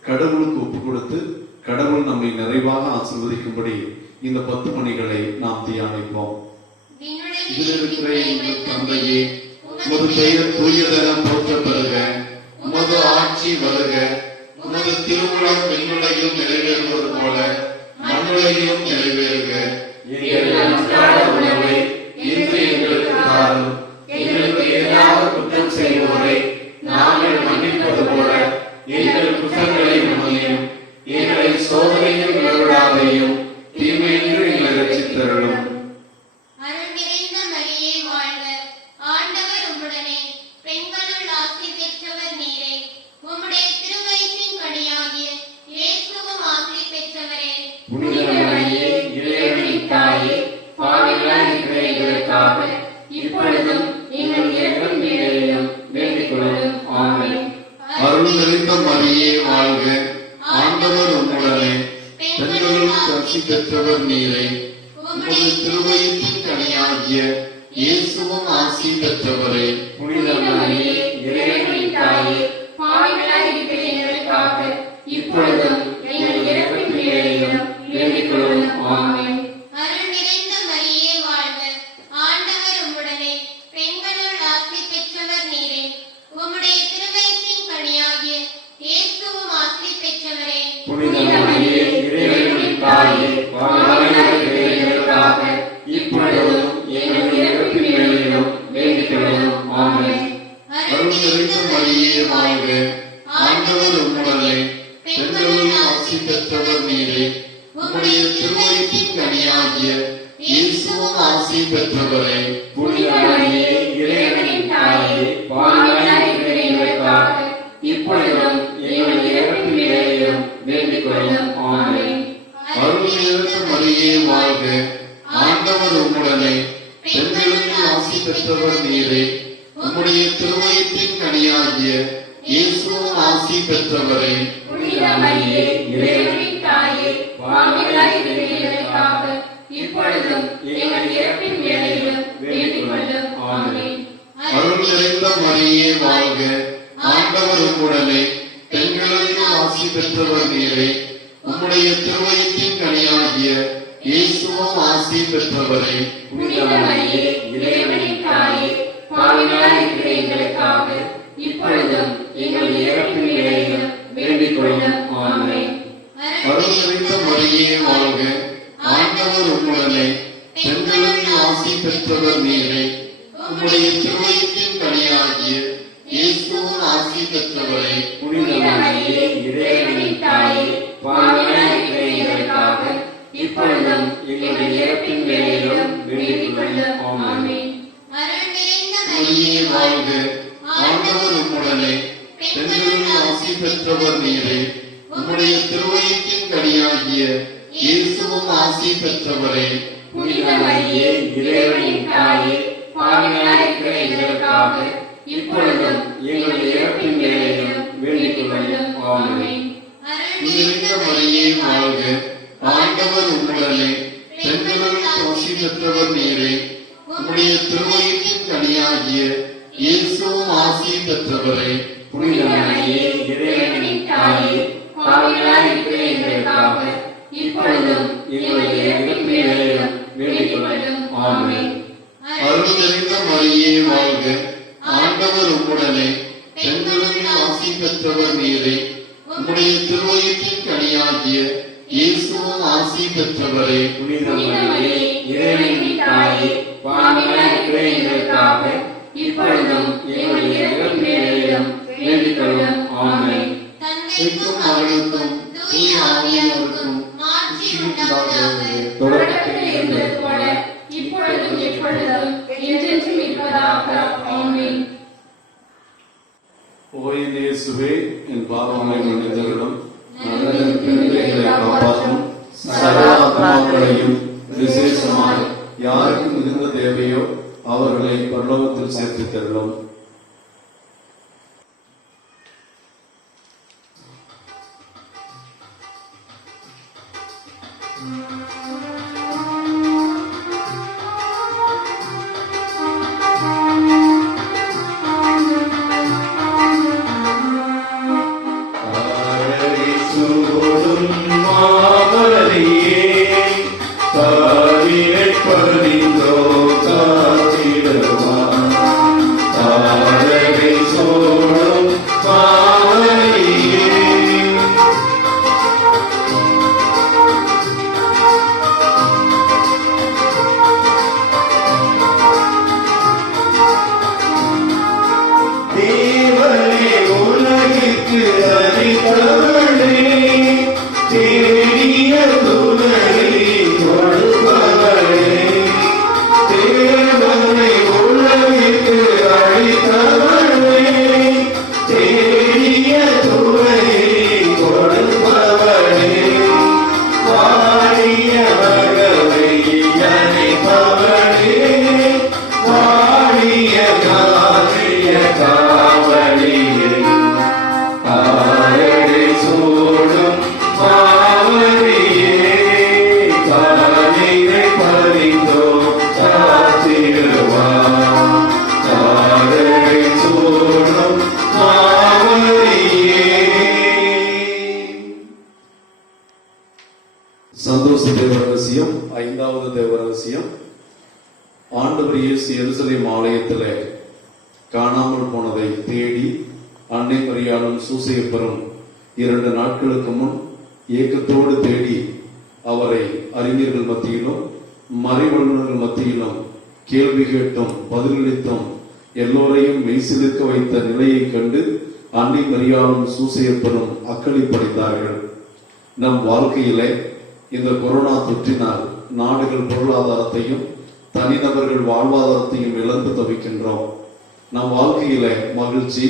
கடவுளுக்கு ஒப்புக் கொடுத்து கடவுள் நம்மை நிறைவாக ஆசீர்வதிக்கும்படி இந்த 10 மணிகளை நாம் தியானிப்போம். இதில் இருக்கிற எங்கள் தந்தையே, உமது பெயர் தூயதென போற்றப் பெறுக, உமது ஆட்சி வருக, உமது திருவுளம் விண்ணுலகில் நிறைவேறுவது போல மண்ணுலகிலும் நிறைவேறுக. எங்கள் அன்றாட உணவை இன்று எங்களுக்கு தாரும். எங்களுக்கு எதிராக குற்றம் செய்வோரை நாங்கள் மன்னிப்பது போல எங்கள் குற்றங்களை மன்னியும். எங்களை சோதனையில் விளைவிடாதையும் தீமையின்றி எங்களை ரட்சித்தருளும். அருள் நிறைந்த மரியே வாழ்க, ஆண்டவர் உம்முடனே, பெண்களுள் ஆசி பெற்றவர் நீரே. உம்முடைய திருவயிற்றின் கனியாகிய இயேசுவும் ஆசி பெற்றவரே. புனித மரியே, இறைவனின் தாயே, பாவிகளாய் இருக்கிற எங்களுக்காக இப்பொழுதும் எங்கள் இறப்பின் வேளையிலும் வேண்டிக் கொள்ளும். ஆமென். அருள் நிறைந்த மரியே வாழ்க, ஆண்டவர் உம்முடனே, பெண்களுள் ஆசி பெற்றவர் நீரே. உமது திருவயிற்றின் கனியாகிய இயேசுவும் ஆசி பெற்றவரே. புனித மரியே, இறைவனின் தாயே, பாவிகளாய் இருக்கிற எங்களுக்காக இப்பொழுதும் எங்கள் இறப்பின் வேளையிலும் வேண்டிக் கொள்ளும். ஆமென். அருள் நிறைந்த மரியே வாழ்க, ஆண்டவர் உம்முடனே, பெண்களுள் ஆசி பெற்றவர் நீரே. உம்முடைய திருவயிற்றின் கனியாகிய இயேசுவும் ஆசி பெற்றவரே. புனித மரியே, இறைவனின் தாயே, பாவிகளாய் இருக்கிற எங்களுக்காக இப்பொழுதும் எங்கள் இறப்பின் வேளையிலும் வேண்டிக் கொள்ளும். ஆமென். அருள் நிறைந்த மரியே வாழ்க, ஆண்டவர் உம்முடனே, பெண்களுள் ஆசி பெற்றவர் நீரே. உம்முடைய திருவயிற்றின் கனியாகிய இயேசுவும் ஆசி பெற்றவரே. புனித மரியே, இறைவனின் தாயே, பாவிகளாய் இருக்கிற எங்களுக்காக இப்பொழுதும் எங்கள் இறப்பின் வேளையிலும் வேண்டிக் கொள்ளும். ஆமென். அருள் நிறைந்த மரியே வாழ்க, ஆண்டவர் உம்முடனே, பெண்களுள் ஆசி பெற்றவர் நீரே. உம்முடைய திருவயிற்றின் கனியாகிய இயேசுவும் ஆசி பெற்றவரே. புனித மரியே, இறைவனின் தாயே, பாவிகளாய் இருக்கிற எங்களுக்காக இப்பொழுதும் எங்கள் இறப்பின் வேளையிலும் வேண்டிக் கொள்ளும். ஆமென். அருள் நிறைந்த மரியே வாழ்க, ஆண்டவர் உம்முடனே, பெண்களுள் ஆசி பெற்றவர் நீரே. உம்முடைய திருவயிற்றின் கனியாகிய இயேசுவும் ஆசி பெற்றவரே. புனித மரியே, இறைவனின் தாயே, பாவிகளாய் இருக்கிற எங்களுக்காக இப்பொழுதும் எங்கள் இறப்பின் வேளையிலும் வேண்டிக் கொள்ளும். ஆமென். அருள் நிறைந்த மரியே வாழ்க, ஆண்டவர் உம்முடனே, பெண்களுள் ஆசி பெற்றவர் நீரே. உம்முடைய திருவயிற்றின் கனியாகிய இயேசுவும் ஆசி பெற்றவரே. புனித மரியே, இறைவனின் தாயே, பாவிகளாய் இருக்கிற எங்களுக்காக இப்பொழுதும் எங்கள் இறப்பின் வேளையிலும் வேண்டிக் கொள்ளும். ஆமென். அருள் நிறைந்த மரியே வாழ்க, ஆண்டவர் உம்முடனே, பெண்களுள் ஆசி பெற்றவர் நீரே. உம்முடைய திருவயிற்றின் கனியாகிய இயேசுவும் ஆசி பெற்றவரே. புனித மரியே, இறைவனின் தாயே, பாவிகளாய் இருக்கிற எங்களுக்காக இப்பொழுதும் எங்கள் இறப்பின் வேளையிலும் வேண்டிக் கொள்ளும். ஆமென். அருள் நிறைந்த மரியே வாழ்க, ஆண்டவர் உம்முடனே, பெண்களுள் ஆசி பெற்றவர் நீரே. உம்முடைய திருவயிற்றின் கனியாகிய இயேசுவும் ஆசி பெற்றவரே. புனித மரியே, இறைவனின் தாயே, பாவிகளாய் இருக்கிற எங்களுக்காக இப்பொழுதும் எங்கள் இறப்பின் வேளையிலும் வேண்டிக் கொள்ளும். ஆமென். அருள் நிறைந்த மரியே வாழ்க, ஆண்டவர் உம்முடனே, பெண்களுள் ஆசி பெற்றவர் நீரே. உம்முடைய திருவயிற்றின் கனியாகிய இயேசுவும் ஆசி பெற்றவரே. புனித மரியே, இறைவனின் தாயே, பாவிகளாய் இருக்கிற எங்களுக்காக இப்பொழுதும் எங்கள் இறப்பின் வேளையிலும் வேண்டிக் கொள்ளும். ஆமென். தந்தைக்கும் மகனுக்கும் தூய ஆவியாருக்கும் மாட்சி உண்டாவதாக. தொடக்கத்தில் இருந்தது போல இப்பொழுதும் எப்பொழுதும் என்றென்றும் இருப்பதாக. ஆமென். ஓ என் இயேசுவே, என் பாவங்களை மன்னித்தருளும், நரகத்திலிருந்து எங்களை காப்பாற்றும், சகல வரங்களையும் விசேஷமாய் யாருக்கு மிகுந்த தேவையோ அவர்களை பரலோகத்தில் சேர்த்து தருளும். சந்தோஷ தேவ ரகசியம். 5வது தேவ ரகசியம். ஆண்டவர் இயேசு எருசலேம் ஆலயத்திலே காணாமல் போனதை தேடி அன்னை மரியாளும் சூசையப்பரும் 2 நாட்களுக்கு முன் ஏக்கத்தோடு தேடி அவரை அறிஞர்கள் மத்தியிலும் மறைவல்லுநர்கள் மத்தியிலும் கேள்வி கேட்டும் பதிலளித்தும் எல்லோரையும் மெய்சிலிருக்க வைத்த நிலையை கண்டு அன்னை மரியாளும் சூசையப்பரும் அக்களிப்படைந்தார்கள். நம் வாழ்க்கையிலே இந்த கொரோனா தொற்றினால் நாடுகள் பொருளாதாரத்தையும் தனிநபர்கள் வாழ்வாதாரத்தையும் இழந்து தவிக்கின்றோம். நம் வாழ்க்கையில மகிழ்ச்சி,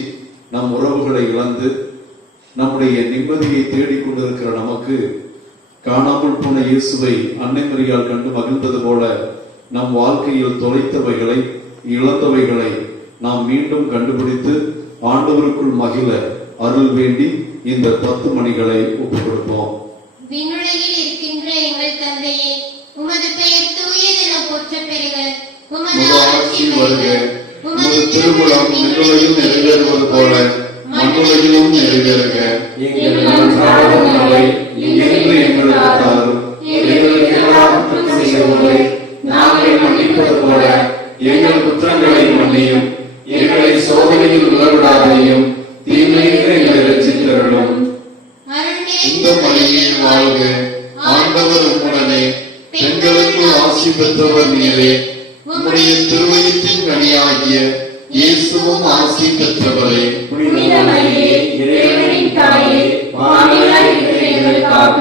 நம் உறவுகளை இழந்து நம்முடைய நிம்மதியை தேடிக்கொண்டிருக்கிற நமக்கு காணாமல் போன இயேசுவை அன்னை மரியாள் கண்டு மகிழ்ந்தது போல நம் வாழ்க்கையில் தொலைத்தவைகளை இழந்தவைகளை நாம் மீண்டும் கண்டுபிடித்து ஆண்டவருக்குள் மகிழ அருள் வேண்டி இந்த 10 மணிகளை ஒப்புக் கொடுப்போம். விண்ணுலகில் இருக்கின்ற எங்கள் தந்தையே, உமது பெயர் தூயதென போற்றப் பெறுக. உமது ஆட்சி வருக. உமது திருவுளம் விண்ணுலகில் நிறைவேறுவது போல மண்ணுலகிலும் நிறைவேறுக. எங்கள் அன்றாட உணவை இன்று எங்களுக்கு தாரும். எங்களுக்கு எதிராக குற்றம் செய்தவர்களை நாங்கள் மன்னிப்பது போல எங்கள் குற்றங்களை மன்னியும். எங்களை சோதனையில் விழவிடாதையும் தீமையிலிருந்து எங்களை ரட்சித்தருளும். இந்த மரியே வாழ்க, ஆண்டவர் உம்முடனே, பெண்களுக்கு ஆசி பெற்றவர் நீரே. உம்முடைய திருவயிற்றின் கனியாகிய இயேசுவும் ஆசி பெற்றவரே. புனித மரியே, இறைவனின் தாயே, பாவிகளாய் இருக்கிற எங்களுக்காக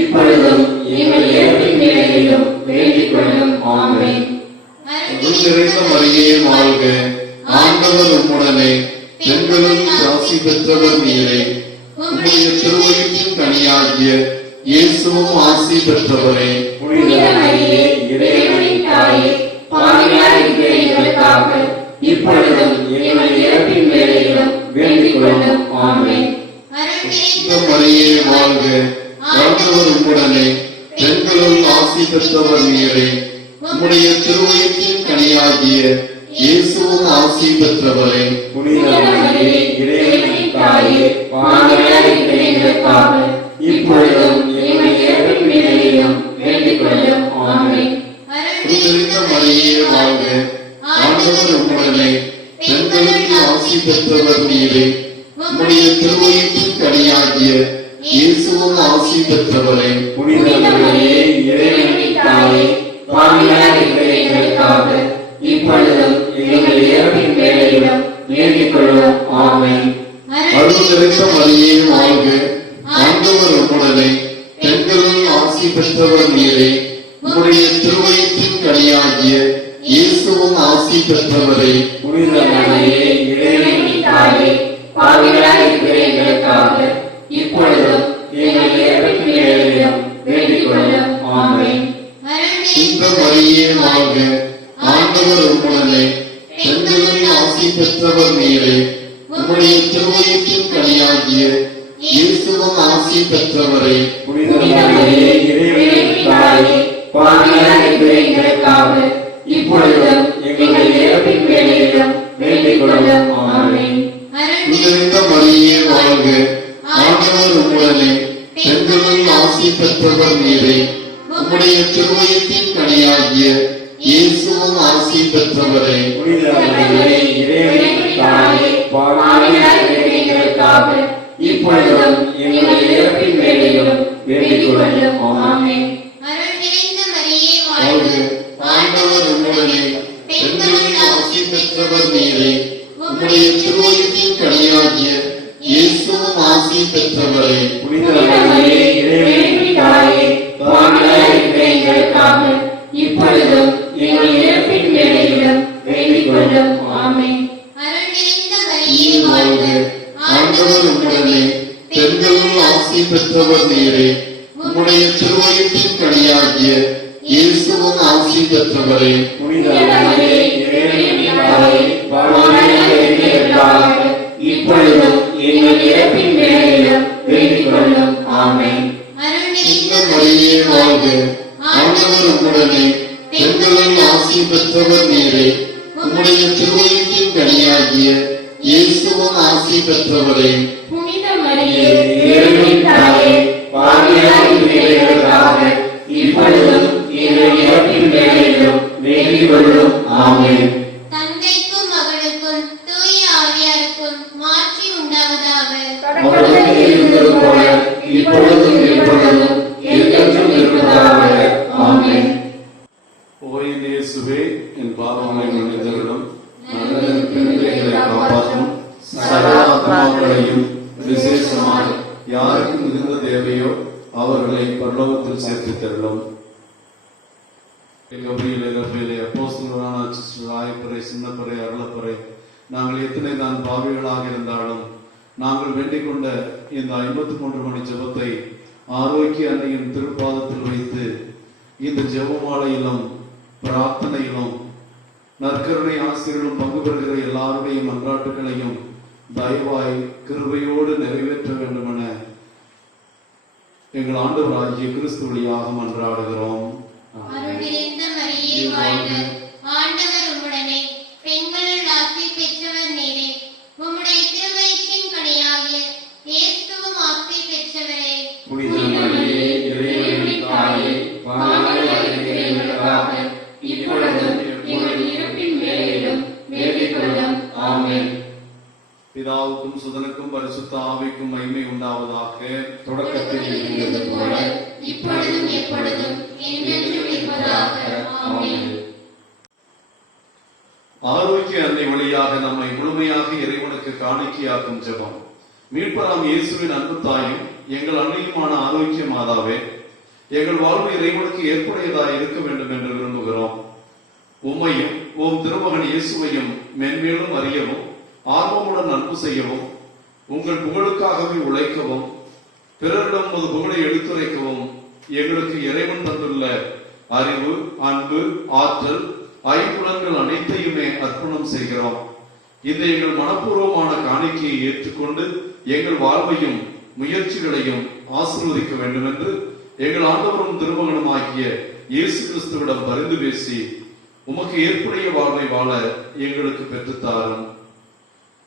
இப்பொழுதும் எங்கள் இறப்பின் வேளையிலும் வேண்டிக் கொள்ளும். ஆமென். அருள் நிறைந்த மரியே வாழ்க, ஆண்டவர் உம்முடனே, பெண்களுக்கு ஆசி பெற்றவர் நீரே. உம்முடைய திருவயிற்றின் கனியாகிய இயேசுவும் ஆசி பெற்றவரே. புனித மரியே, இறைவனின் தாயே, பாவிகளாய் இருக்கிற எங்களுக்காக இப்பொழுதும் எங்கள் இறப்பின் வேளையிலும் வேண்டிக் கொள்ளும். ஆமென். இந்த மரியே வாழ்க, ஆண்டவர் உம்முடனே, பெண்களுள் ஆசி பெற்றவர் நீரே. உம்முடைய திருவயிற்றின் கனியாகிய இயேசுவும் ஆசி பெற்றவரே. புனித மரியே, இறைவனின் தாயே, பாவிகளாய் இருக்கிற எங்களுக்காக இப்பொழுதும் எங்கள் இறப்பின் வேளையிலும் வேண்டிக் கொள்ளும். ஆமென். இந்த மரியே வாழ்க, ஆண்டவர் உம்முடனே, பெண்களுக்கு ஆசி பெற்றவர் நீரே. உம்முடைய திருவயிற்றின் கனியாகிய இயேசுவும் ஆசி பெற்றவரே. புனித மரியே, இறைவனின் தாயே, பாவிகளாய் இருக்கிற எங்களுக்காக இப்பொழுதும் எங்கள் இறப்பின் வேளையிலும் வேண்டிக் கொள்ளும். ஆமென். அருள் நிறைந்த மரியே வாழ்க, ஆண்டவர் உம்முடனே, பெண்களுள் ஆசி பெற்றவர் நீரே. உம்முடைய திருவயிற்றின் கனியாகிய இயேசுவும் ஆசி பெற்றவரே. புனித மரியே, இறைவனின் தாயே, பாவிகளாய் இருக்கிற எங்களுக்காக இப்பொழுதும் எங்கள் இறப்பின் வேளையிலும் வேண்டிக் கொள்ளும். ஆமென். ஆண்டவர் உம்முடனே பெண்களுள் ஆசி பெற்றவர் நீரே. உம்முடைய திருவயிற்றின் கனியாகிய இயேசுவும் ஆசி பெற்றவரே. புனித மரியே, இறைவனின் தாயே, பாவிகளாய் இருக்கிற எங்களுக்காக இப்பொழுதும் எங்கள் இறப்பின் வேளையிலும் வேண்டிக் கொள்ளும். ஆமென். நிறைந்த மரியே வாழ்க, ஆண்டவர் உம்முடனே பெண்களுள் ஆசி பெற்றவர் நீரே. உம்முடைய திருவயிற்றின் கனியாகிய இயேசுவும் ஆசி பெற்றவரே. புனித மரியே, இறைவனின் தாயே, பாவிகளாய் இருக்கிற எங்களுக்காக இப்பொழுதும் எங்கள் இறப்பின் வேளையிலும் வேண்டிக் கொள்ளும். ஆமென். அருள் நிறைந்த மரியே வாழ்க, வாழ்க, ஆண்டவர் உம்முடனே பெண்களுள் ஆசி பெற்றவர் நீரே. உம்முடைய திருவயிற்றின் கனியாகிய இயேசுவும் ஆசி பெற்றவரே. புனித மரியே, இறைவனின் தாயே, பாவிகளாய் இருக்கிற எங்களுக்காக இப்பொழுதும் எங்கள் இறப்பின் வேளையிலும் வேண்டிக் கொள்ளும். ஆமென். அருள் நிறைந்த மரியே வாழ்க, ஆண்டவர் உம்முடனே பெண்களுள் ஆசி பெற்றவர் நீரே. உம்முடைய திருவயிற்றின் கனியாகிய இயேசுவும் ஆசி பெற்றவரே. புனித மரியே, இறைவனின் தாயே, பாவிகளாய் இருக்கிற எங்களுக்காக இப்பொழுதும் எங்கள் இறப்பின் வேளையிலும் வேண்டிக் கொள்ளும். ஆமென். அருள் இந்த நிறைந்த மரியே வாழ்க, வாழ்க, ஆண்டவர் உம்முடனே பெண்களுள் ஆசி பெற்றவர் நீரே. உம்முடைய திருவயிற்றின் கனியாகிய இயேசுவும் ஆசி பெற்றவரே. புனித மரியே, இறைவனின் தாயே, பாவிகளாய் இருக்கிற எங்களுக்காக இப்பொழுதும் எங்கள் இறப்பின் வேளையிலும் வேண்டிக் கொள்ளும். ஆமென். தந்தைக்கும் மகனுக்கும் தூய ஆவியாருக்கும் மாட்சி உண்டாவதாக. தொடக்கத்தில் இருந்தது போல இப்பொழுதும் எப்பொழுதும் என்றென்றும் இருப்பதாக. ஆமென். ஓ என் இயேசுவே, என் பாவங்களை மன்னித்தருளும், நல்லதற்கென்று எங்களை காப்பாற்றும், சகல ஆத்மாக்களையும் விசேஷமாய் யாருக்கு மிகுந்த தேவையோ அவர்களை பரலோகத்தில் சேர்த்துத் தருளும். அப்போஸ்தலரான சிஸ்டர் ராயப்பரை, சின்னப்பரை, அருளப்பரை, நாங்கள் எத்தனை தான் பாவிகளாக இருந்தாலும் நாங்கள் வேண்டிக் கொண்ட இந்த 53 மணி ஜெபத்தை ஆரோக்கிய அன்னையின் திருப்பாதத்தில் வைத்து இந்த ஜெபமாலையிலும் பிரார்த்தனையிலும் நற்கருணை ஆசிரியர்களும் பங்கு பெறுகிற எல்லாருடைய மன்றாட்டுகளையும் தயவாய் கிருபையோடு நிறைவேற்ற வேண்டும் என எங்கள் ஆண்டவராகிய கிறிஸ்து வழியாக மன்றாடுகிறோம். அருள் நிறைந்த மரியே வாழ்க, ஆண்டவர் உம்முடனே பெண்களுள் ஆசி பெற்றவர் நீரே. உம்முடைய திருவயிற்றின் கனியாகிய இயேசுவும் ஆசி பெற்றவரே. புனித மரியே, இறைவனின் தாயே, பாவிகளாய் இருக்கிற எங்களுக்காக இப்பொழுதும் எங்கள் இறப்பின் வேளையிலும் வேண்டிக் கொள்ளும். ஆமென். பிதாவுக்கும் சுதனுக்கும் பரிசுத்த ஆவிக்கும் மகிமை உண்டாவதாக. தொடக்கத்தில் இருந்தது போல இப்பொழுதும் எப்பொழுதும் என்றென்றும் இருப்பதாக. ஆமென். ஆரோக்கிய அன்னை வழியாக நம்மை முழுமையாக இறைவனுக்கு காணிக்கையாக்கும் ஜெபம். மீட்பராம் இயேசுவின் அன்பு தாயும் எங்கள் அன்னையுமான ஆரோக்கிய மாதாவே, எங்கள் வாழ்வு இறைவனுக்கு ஏற்புடையதாய் இருக்க வேண்டும் என்று விரும்புகிறோம். உம்மையும் உம் திருமகன் இயேசுவையும் மென்மேலும் அறியவும் ஆர்வமுடன் அன்பு செய்யவும் உங்கள் புகழுக்காகவே உழைக்கவும் பிறரிடம் ஒரு புகழை எடுத்துரைக்கவும் எங்களுக்கு இறைவன் தந்துள்ள அறிவு, அன்பு, ஆற்றல், ஐம்புலன்கள் அனைத்தையுமே அர்ப்பணம் செய்கிறோம். இந்த எங்கள் மனப்பூர்வமான காணிக்கையை ஏற்றுக்கொண்டு எங்கள் வாழ்வையும் முயற்சிகளையும் ஆசீர்வதிக்க வேண்டும் என்று எங்கள் ஆண்டவரும் திருமகனும் ஆகிய இயேசு கிறிஸ்துவிடம் பரிந்து பேசி உமக்கு ஏற்புடைய வாழ்வை வாழ எங்களுக்கு பெற்றுத்தாரும்.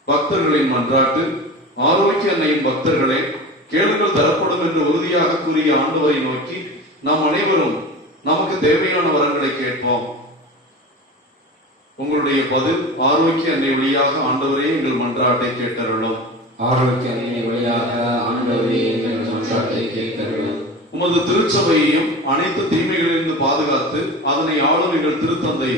பக்தர்களின் மன்றாட்டு. ஆரோக்கிய அன்னையின் பக்தர்களே, கேளுங்கள் தரப்படும் என்று உறுதியாக கூறிய ஆண்டவரை நோக்கி நாம் அனைவரும் நமக்கு தேவையான வரங்களை கேட்போம். உங்களுடைய பதில் ஆரோக்கிய அன்னை வழியாக ஆண்டவரே எங்கள் மன்றாட்டை கேட்டருளும். ஆரோக்கிய அன்னை வழியாக ஆண்டவரே எங்கள் மன்றாட்டை கேட்டருளும். உமது திருச்சபையையும் அனைத்து தீமைகளிலிருந்து பாதுகாத்து அதனை ஆளும் எங்கள் திருத்தந்தை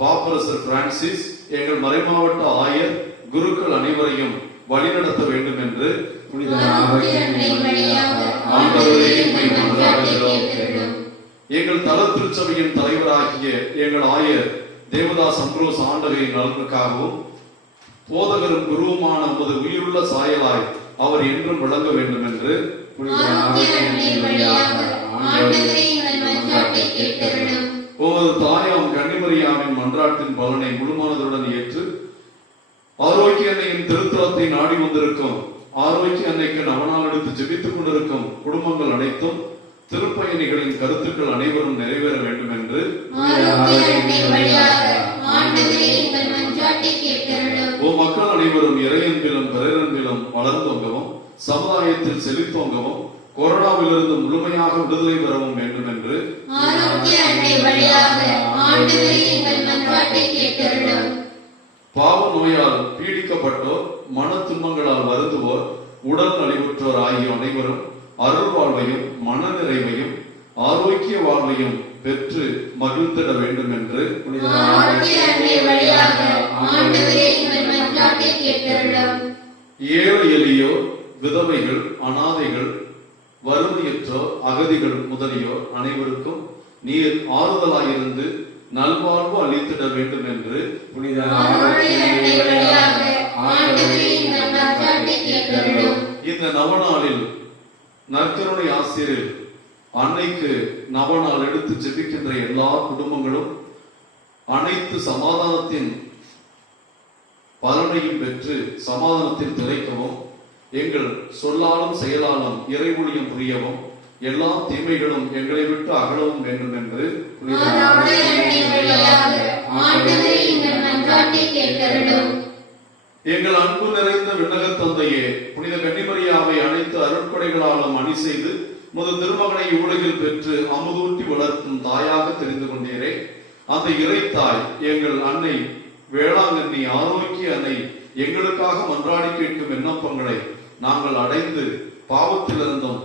பாப்பரசர் பிரான்சிஸ், எங்கள் மறைமாவட்ட ஆயர், குருக்கள் அனைவரையும் வழிநடத்த வேண்டும் என்று புனித ஆரோக்கிய அன்னை வழியாக ஆண்டவரே எம்மை மன்றாடுகிறோம். எங்கள் தல திருச்சபையின் தலைவராகிய எங்கள் ஆயர் தேவதாஸ் அம்ப்ரோஸ் ஆண்டவரின் நலனுக்காகவும் போதகரும் குருவுமான உமது உயிருள்ள சாயலாய் அவர் என்றும் விளங்க வேண்டும் என்று புனித ஆரோக்கிய அன்னை வழியாக ஆண்டவரே எங்கள் மன்றாட்டை கேட்டருளும். உமது தாயாம் கன்னிமரியாவின் மன்றாட்டின் பலனை முழுமனதுடன் ஏற்று ஆரோக்கிய அன்னையின் திருத்தலத்தை நாடி வந்திருக்கும் ஆரோக்கிய அன்னைக்கு நவநாள் எடுத்து ஜெபித்துக் கொண்டிருக்கும் குடும்பங்கள் அனைத்தும் திருப்பயணிகளின் கருத்துக்கள் அனைவரும் நிறைவேற வேண்டும் என்று மக்கள் அனைவரும் இறையன்பிலும் பிறரன்பிலும் வளர்ந்தோங்கவும் சமுதாயத்தில் செழித்தோங்கவும் கொரோனாவிலிருந்து முழுமையாக விடுதலை பெறவும் வேண்டும் என்று பாவ நோயால் பீடிக்கப்பட்டோர் மன துன்பங்களால் வருந்துவோர் உடல் நலிவுற்றோர் ஆகிய அனைவரும் அருள் வாழ்வையும் மன நிறைவையும் ஆரோக்கிய வாழ்வையும் பெற்று மகிழ்ந்திட வேண்டும் என்று ஏழை எளியோர் விதவைகள் அனாதைகள் வறுமையற்றோர் அகதிகள் முதலியோர் அனைவருக்கும் நீர் ஆறுதலாயிருந்து நல்வாழ்வு அளித்திட வேண்டும் என்று இந்த நவநாளில் நற்கருணை ஆசிரியர் அன்னைக்கு நவநாள் எடுத்து ஜெபிக்கின்ற எல்லா குடும்பங்களும் அனைத்து சமாதானத்தின் பலனையும் பெற்று சமாதானத்தில் திளைக்கவும் எங்கள் சொல்லாலும் செயலாலும் இறை ஊழியம் புரியவும் எல்லா தீமைகளும் எங்களை விட்டு அகலவும் வேண்டும் என்று எங்கள் அன்பு நிறைந்த விண்ணக தந்தையே, புனித கன்னிமரியாவை அனைத்து அருட்கொடைகளாலும் அணி செய்து முது திருமகனை உலகில் பெற்று அமுதூட்டி வளர்க்கும் தாயாக தெரிந்து கொண்டீரே. அந்த இறைத்தாய் எங்கள் அன்னை வேளாங்கண்ணி ஆரோக்கிய அன்னை எங்களுக்காக மன்றாடி கேட்கும் விண்ணப்பங்களை நாங்கள் அடைந்து பாவத்திலிருந்தும்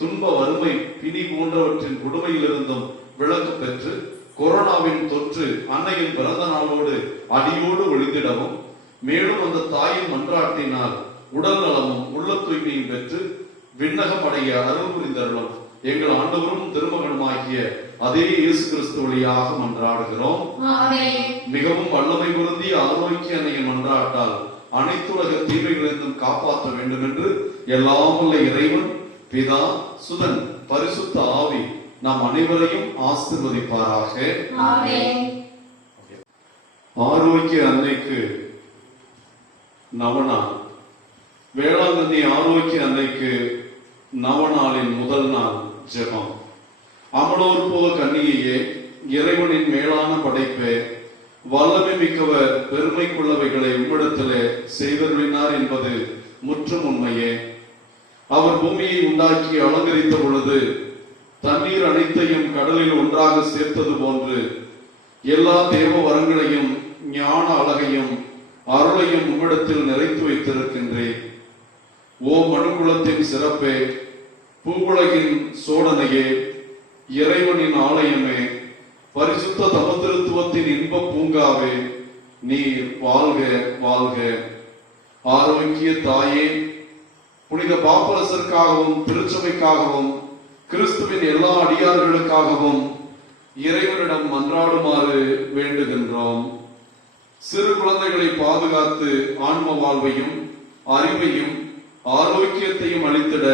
துன்ப வறுமை பிணி போன்றவற்றின் கொடுமையிலிருந்தும் விலக்கு பெற்று கொரோனாவின் தொற்று அன்னையின் பிறந்த நாளோடு அடியோடு ஒழிந்திடவும் மேலும் அந்த தாயின் மன்றாட்டினால் உடல் நலமும் உள்ள தூய்மையும் பெற்று விண்ணகம் அடைய அருள் புரிந்தருளும் எங்கள் ஆண்டவரும் திருமகனுமாகிய அதே இயேசு கிறிஸ்து வழியாக மன்றாடுகிறோம். மிகவும் வல்லமை பொருந்திய ஆரோக்கிய அன்னையின் மன்றாட்டால் அனைத்துலக தீமைகளிலிருந்தும் காப்பாற்ற வேண்டும் என்று எல்லாம் உள்ள இறைவன் பிதா சுதன் பரிசுத்த ஆவி நாம் அனைவரையும் ஆசீர்வதிப்பாராக. ஆரோக்கிய அன்னைக்கு நவநாள். வேளாங்கண்ணி ஆரோக்கிய அன்னைக்கு நவநாளின் முதல் நாள் ஜெபம். அமலோர் போக கன்னியே, இறைவனின் மேலான படைப்பே, வல்லமை மிக்கவர் பெருமைக்குள்ளவைகளை உம்மிடத்திலே செய்தருளினார் என்பது முற்றும் உண்மையே. அவர் பூமியை உண்டாக்கி அலங்கரித்த பொழுது தண்ணீர் அனைத்தையும் கடலில் ஒன்றாக சேர்த்தது போன்று எல்லா தேவ வரங்களையும் ஞான அழகையும் அருளையும் உம்மிடத்தில் நிறைத்து வைத்திருக்கின்றேன். ஓ மனுக்குலத்தின் சிறப்பே, பூவுலகின் சோடனையே, இறைவனின் ஆலயமே, பரிசுத்த தமதிருத்துவத்தின் இன்ப பூங்காவே, நீர் வாழ்க வாழ்க. ஆரோக்கிய தாயே, புனித பாப்பரசருக்காகவும் திருச்சபைக்காகவும் கிறிஸ்துவின் எல்லா அடியார்களுக்காகவும் இறைவனிடம் மன்றாடுமாறு வேண்டுகின்றோம். சிறு குழந்தைகளை பாதுகாத்து ஆன்ம வாழ்வையும் அறிவையும் ஆரோக்கியத்தையும் அளித்திட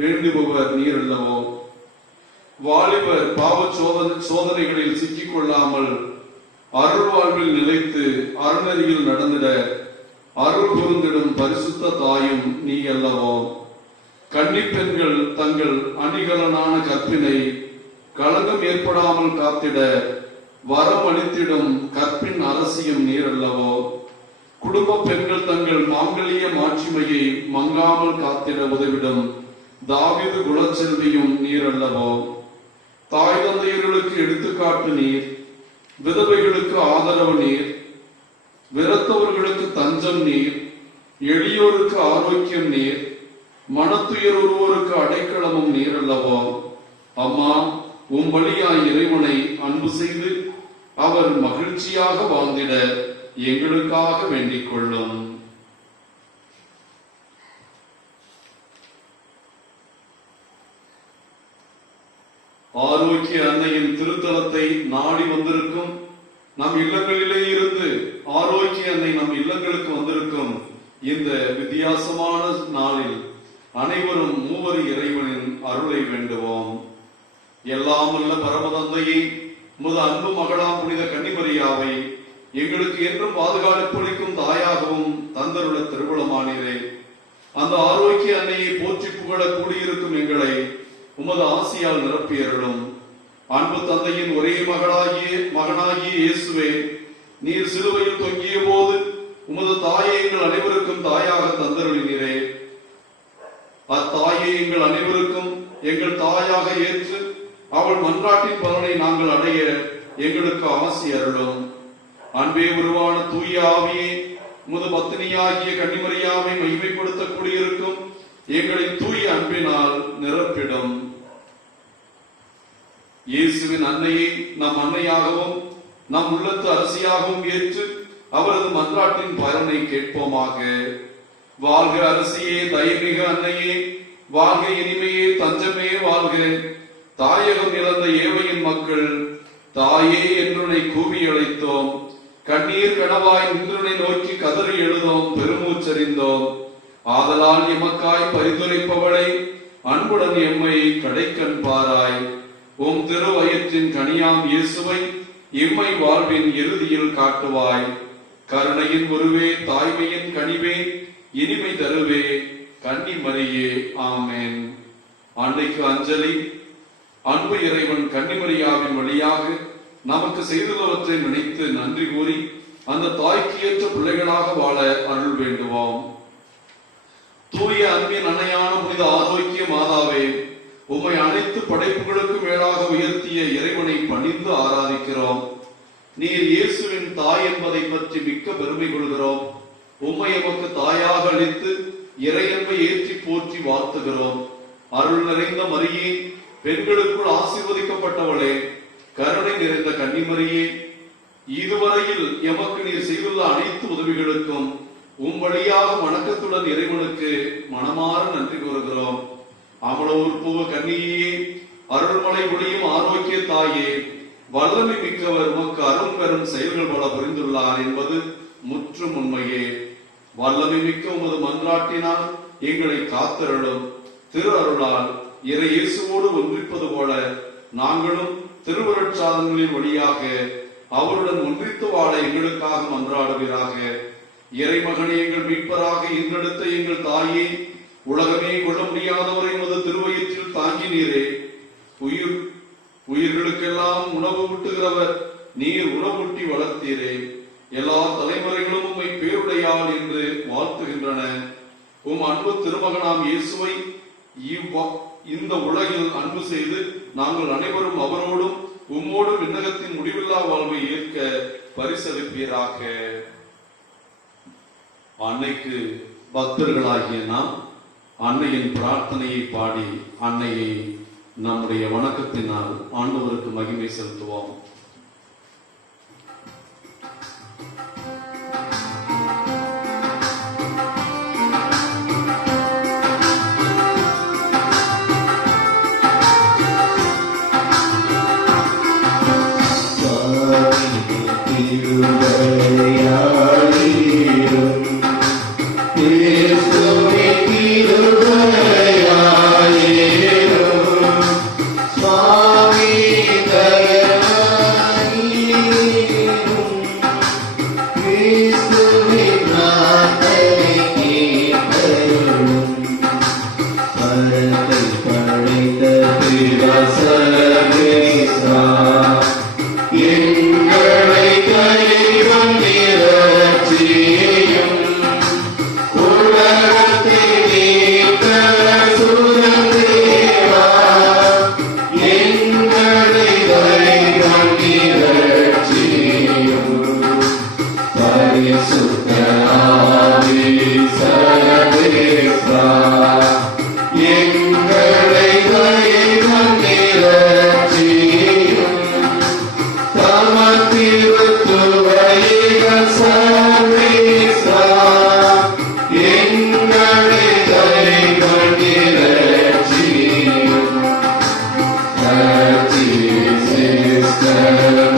வேண்டுபவர் நீர் அல்லவோ. வாலிபர் பாவ சோதனைகளில் சிக்கிக் கொள்ளாமல் அருள் வாழ்வில் நிலைத்து அறநெறியில் நடந்திட அருள் புரிந்திடும் பரிசுத்த தாயும் நீ அல்லவோ. கன்னி பெண்கள் தங்கள் அணிகலனான கற்பினை களங்கம் ஏற்படாமல் காத்திட வரம் அளித்திடும் கற்பின் அரசியும் நீர் அல்லவோ. குடும்ப பெண்கள் தங்கள் மாங்கல்ய மாட்சிமையை மங்காமல் காத்திட உதவிடும் தாவீது குலச்செல்வியும் நீர் அல்லவோ. தாய் தந்தையர்களுக்கு எடுத்துக்காட்டு நீர், விதவைகளுக்கு ஆதரவு நீர், விரத்தவர்களுக்கு தஞ்சம் நீர், எளியோருக்கு ஆரோக்கியம் நீர், மனத்துயர் ஒருவருக்கு அடைக்கலமும் நீர் அல்லவோ. அம்மா, உம் வழியாய் இறைவனை அன்பு செய்து அவர் மகிழ்ச்சியாக வாழ்ந்திட எங்களுக்காக வேண்டிக் கொள்ளும். ஆரோக்கிய அன்னையின் திருத்தலத்தை நாடி வந்திருக்கும் நம் இல்லங்களிலே இருந்து ஆரோக்கிய அன்னை நம் இல்லங்களுக்கு வந்திருக்கும் இந்த வித்தியாசமான நாளில் அனைவரும் மூவரு இறைவனின் அருளை வேண்டுவோம். எல்லாம் உள்ள பரமதந்தையை, உமது அன்பு மகளாம் புனித கன்னிமரியாவை எங்களுக்கு என்றும் பாதுகாப்பளிக்கும் தாயாகவும் தந்தருள திருவுளமானீரே. அந்த ஆரோக்கிய அன்னையை போற்றி புகழ கூடியிருக்கும் எங்களை உமது ஆசியால் நிரப்பியருளும். அன்பு தந்தையின் ஒரே மகனாகிய இயேசுவே, நீர் சிலுவையில் தொங்கிய போது உமது தாயை எங்கள் அனைவருக்கும் தாயாக தந்தருளினீரே. அத்தாயை எங்கள் அனைவருக்கும் எங்கள் தாயாக ஏற்று அவள் மன்றாட்டின் பலனை நாங்கள் அடைய எங்களுக்கு ஆசி அருளும். அன்பே உருவான தூய ஆவியே, உமது பத்தினியாகிய கன்னிமரியாவை மகிமைப்படுத்த கூடியிருக்கும் எங்களின் தூய அன்பினால் நிரப்பிடும். இயேசுவின் அன்னையை நம் அன்னையாகவும் நம் உள்ளத்து அரசியாகவும் ஏற்று அவரது மன்றாட்டின் பலனை கேட்போமாக. வாழ்க அரசியே, தைமிக அன்னையே, வாழ்க இனிமையே, தஞ்சமே வாழ்க. தாயகம் இழந்த ஏவையின் மக்கள் தாயே என்றுனை கூவி அழைத்தோம். கண்ணீர் கனவாய் நின்றுனை நோக்கி கதறி எழுதோம், பெருமூச்சறிந்தோம். ஆதலால் எமக்காய் பரிந்துரைப்பவளை அன்புடன் எம்மை கடைக்கண் பாராய். உம் திருவயிற்றின் கனியாம் இயேசுவை எம்மை வாழ்வின் இறுதியில் காட்டுவாய். கருணையின் உருவே, தாய்மையின் கனிவே, இனிமை தருவே, கன்னிமரியே. ஆமென். அன்னைக்கு அஞ்சலி. அன்பு இறைவன் கன்னிமரியாவின் வழியாக நமக்கு செய்துள்ளவற்றை நினைத்து நன்றி கூறி அந்த தாய்க்கு ஏற்ற பிள்ளைகளாக வாழ அருள் வேண்டுவோம். தூய அன்பின் அன்னையான புனித ஆரோக்கிய மாதாவே, உம்மை அனைத்து படைப்புகளுக்கு மேலாக உயர்த்திய இறைவனை பணிந்து ஆராதிக்கிறோம். நீர் இயேசுவின் தாய் என்பதை பற்றி மிக்க பெருமை கொள்கிறோம். உம்மை எமக்கு தாயாக அளித்து இறையன்பை ஏற்றி போற்றி வாழ்த்துகிறோம். அருள் நிறைந்த மரியே, பெண்களுக்குள் ஆசீர்வதிக்கப்பட்டவளே, கருணை நிறைந்த கன்னிமரியே, இதுவரையில் எமக்கு நீர் செய்துள்ள அனைத்து உதவிகளுக்கும் உம் வழியாக வணக்கத்துடன் இறைவனுக்கு மனமாற நன்றி கூறுகிறோம். அமலோற்புவ கன்னியே, அருள்மலை ஒளியும் ஆரோக்கிய தாயே, வல்லமை மிக்கவர் உமக்கு அரும் பெரும் செயல்கள் பல புரிந்துள்ளார் என்பது முற்றும் உண்மையே. வல்லமை மிக்க உமது மன்றாட்டினால் எங்களை காத்தருளும். திரு அருளால் இறை இயேசுவோடு ஒன்றிப்பது போல நாங்களும் திருவருட்சாதனங்களின் வழியாக அவருடன் ஒன்றித்து வாழ எங்களுக்காக மன்றாடுவீராக. இறைமகனே, எங்கள் மீட்பராக ஈன்றெடுத்த எங்கள் தாயே, உலகமே கொள்ள முடியாதவரை உமது திருவயிற்றில் தாங்கினீரே. உயிர்களுக்கெல்லாம் உணவு ஊட்டுகிறவர் நீர் உணவூட்டி வளர்த்தீரே. எல்லா தலைமுறைகளும் உம்மை பேருடையாள் என்று வாழ்த்துகின்றன. உம் அன்பு திருமகனாம் இயேசுவை இந்த உலகில் அன்பு செய்து நாங்கள் அனைவரும் அவரோடும் உம்மோடும் விண்ணகத்தின் முடிவில்லா வாழ்வை ஏற்க பரிசளிப்பீராக. அன்னைக்கு பக்தர்களாகிய நாம் அன்னையின் பிரார்த்தனையை பாடி அன்னையை நம்முடைய வணக்கத்தினால் ஆண்டவருக்கு மகிமை செலுத்துவோம். Jesus,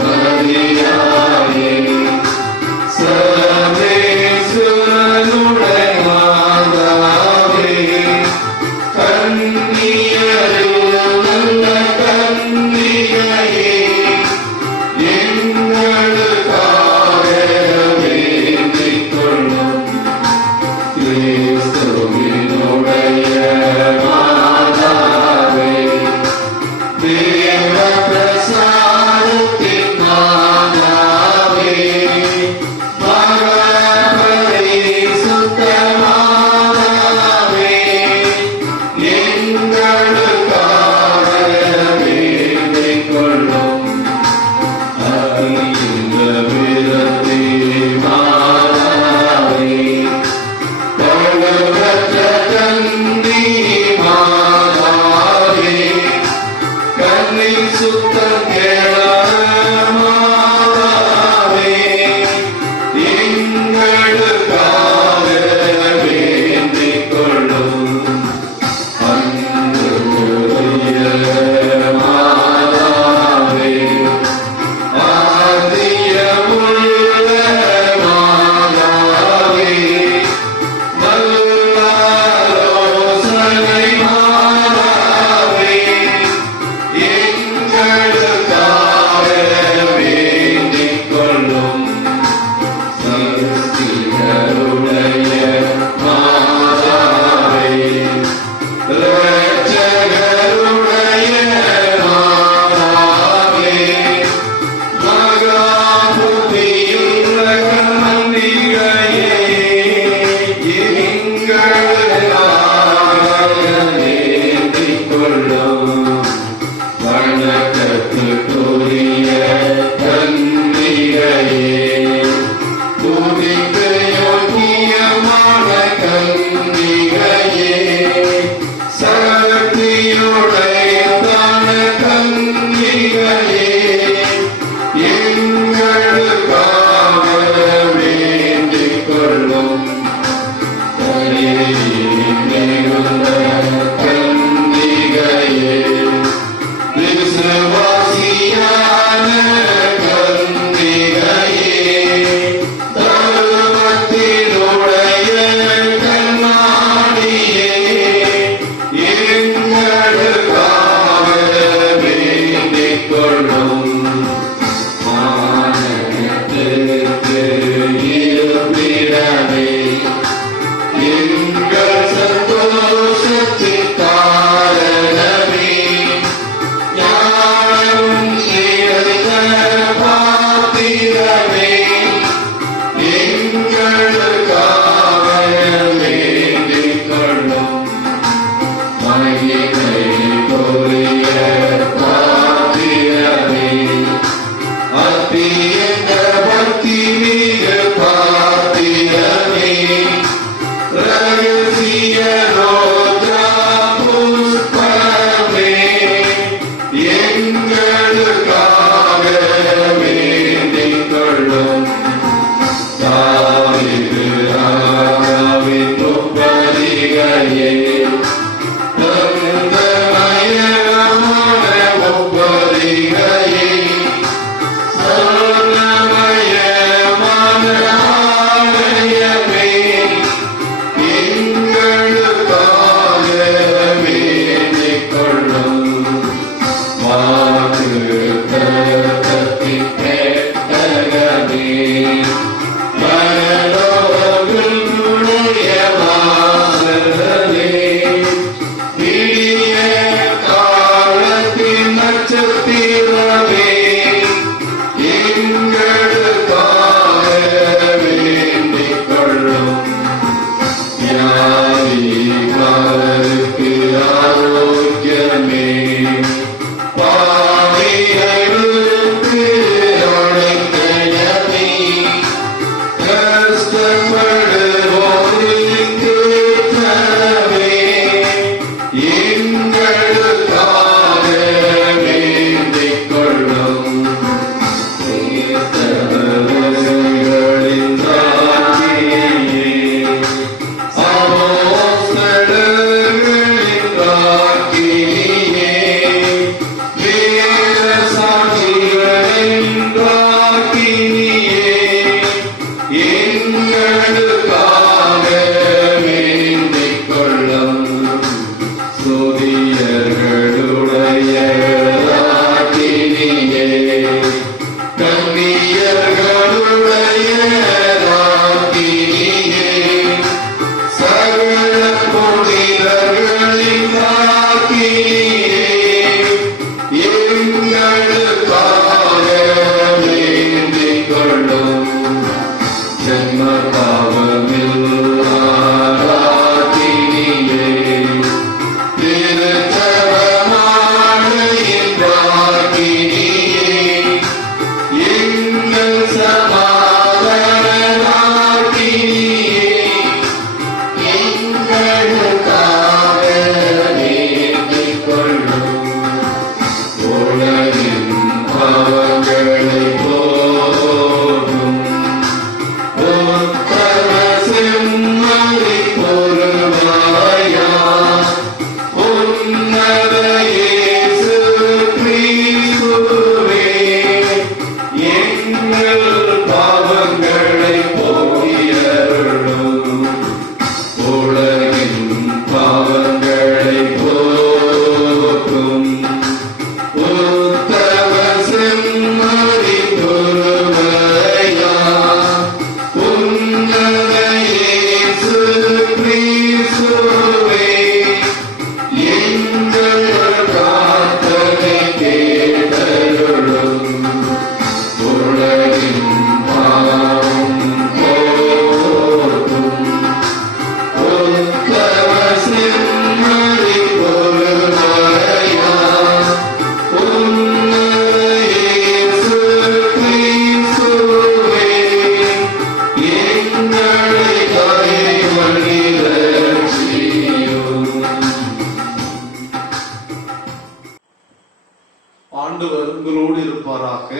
இருப்பாராக.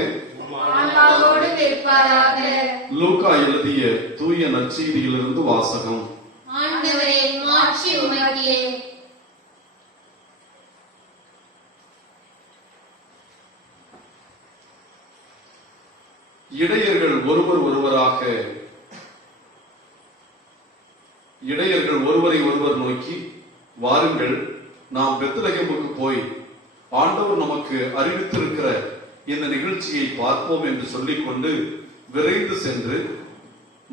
ஆன்மாவோடும் இருப்பாராக. லூக்கா எழுதிய தூய நற்செய்தியிலிருந்து வாசகம். ஆண்டவரே, மாட்சி உமக்கே. இடையர்கள் ஒருவரை ஒருவர் நோக்கி, வாருங்கள், நாம் பெத்லகேமுக்கு போய் ஆண்டவர் நமக்கு அறிவித்திருக்கிற இந்த நிகழ்ச்சியை பார்ப்போம் என்று சொல்லிக்கொண்டு விரைந்து சென்று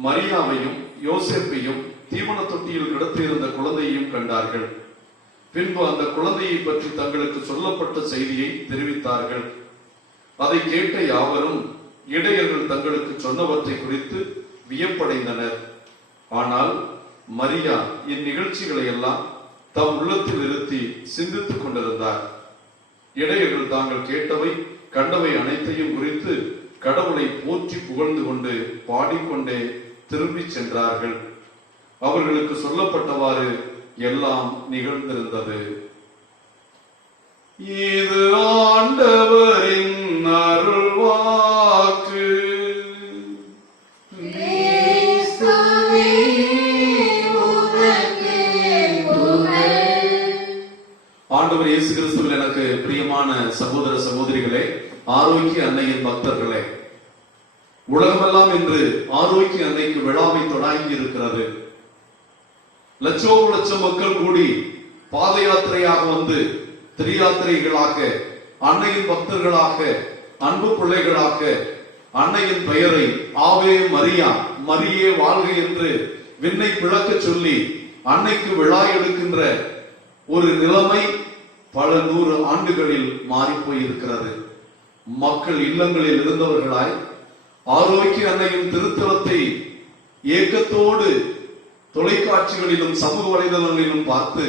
மரியாவையும் யோசேப்பையும் தீவன தொட்டியில் கிடத்தியிருந்த குழந்தையையும் கண்டார்கள். பின்பு அந்த குழந்தையை பற்றி தங்களுக்கு சொல்லப்பட்ட செய்தியை தெரிவித்தார்கள். அதை கேட்ட யாவரும் இடையர்கள் தங்களுக்கு சொன்னவற்றை குறித்து வியப்படைந்தனர். ஆனால் மரியா இந்நிகழ்ச்சிகளை எல்லாம் தம் உள்ளத்தில் இருத்தி சிந்தித்துக் கொண்டிருந்தார். இடையர்கள் தாங்கள் கேட்டவை கண்டவை அனைத்தையும் குறித்து கடவுளை போற்றி புகழ்ந்து கொண்டு பாடிக்கொண்டே திரும்பி சென்றார்கள். அவர்களுக்கு சொல்லப்பட்டவாறு எல்லாம் நிகழ்ந்திருந்தது. இது ஆண்டவரின் அருள்வாக்கு. ஆண்டவர் இயேசு கிறிஸ்துவில் எனக்கு பிரியமான சகோதர சகோதரிகளே, ஆரோக்கிய அன்னையின் பக்தர்களே, உலகமெல்லாம் இன்று ஆரோக்கிய அன்னைக்கு விழாவை தொடங்கி இருக்கிறது. லட்சம் மக்கள் கூடி பாத யாத்திரையாக வந்து திரியாத்திரைகளாக அன்னையின் பக்தர்களாக அன்பு பிள்ளைகளாக அன்னையின் பெயரை ஆவே மரியா, மரியே வாழ்க என்று விண்ணை பிளக்க சொல்லி அன்னைக்கு விழா எடுக்கின்ற ஒரு நிலைமை பல 100 ஆண்டுகளில் மாறி போயிருக்கிறது. மக்கள் இல்லங்களில் இருந்தவர்களாய் ஆரோக்கிய அன்னையின் திருத்தலத்தை ஏக்கத்தோடு தொலைக்காட்சிகளிலும் சமூக வலைதளங்களிலும் பார்த்து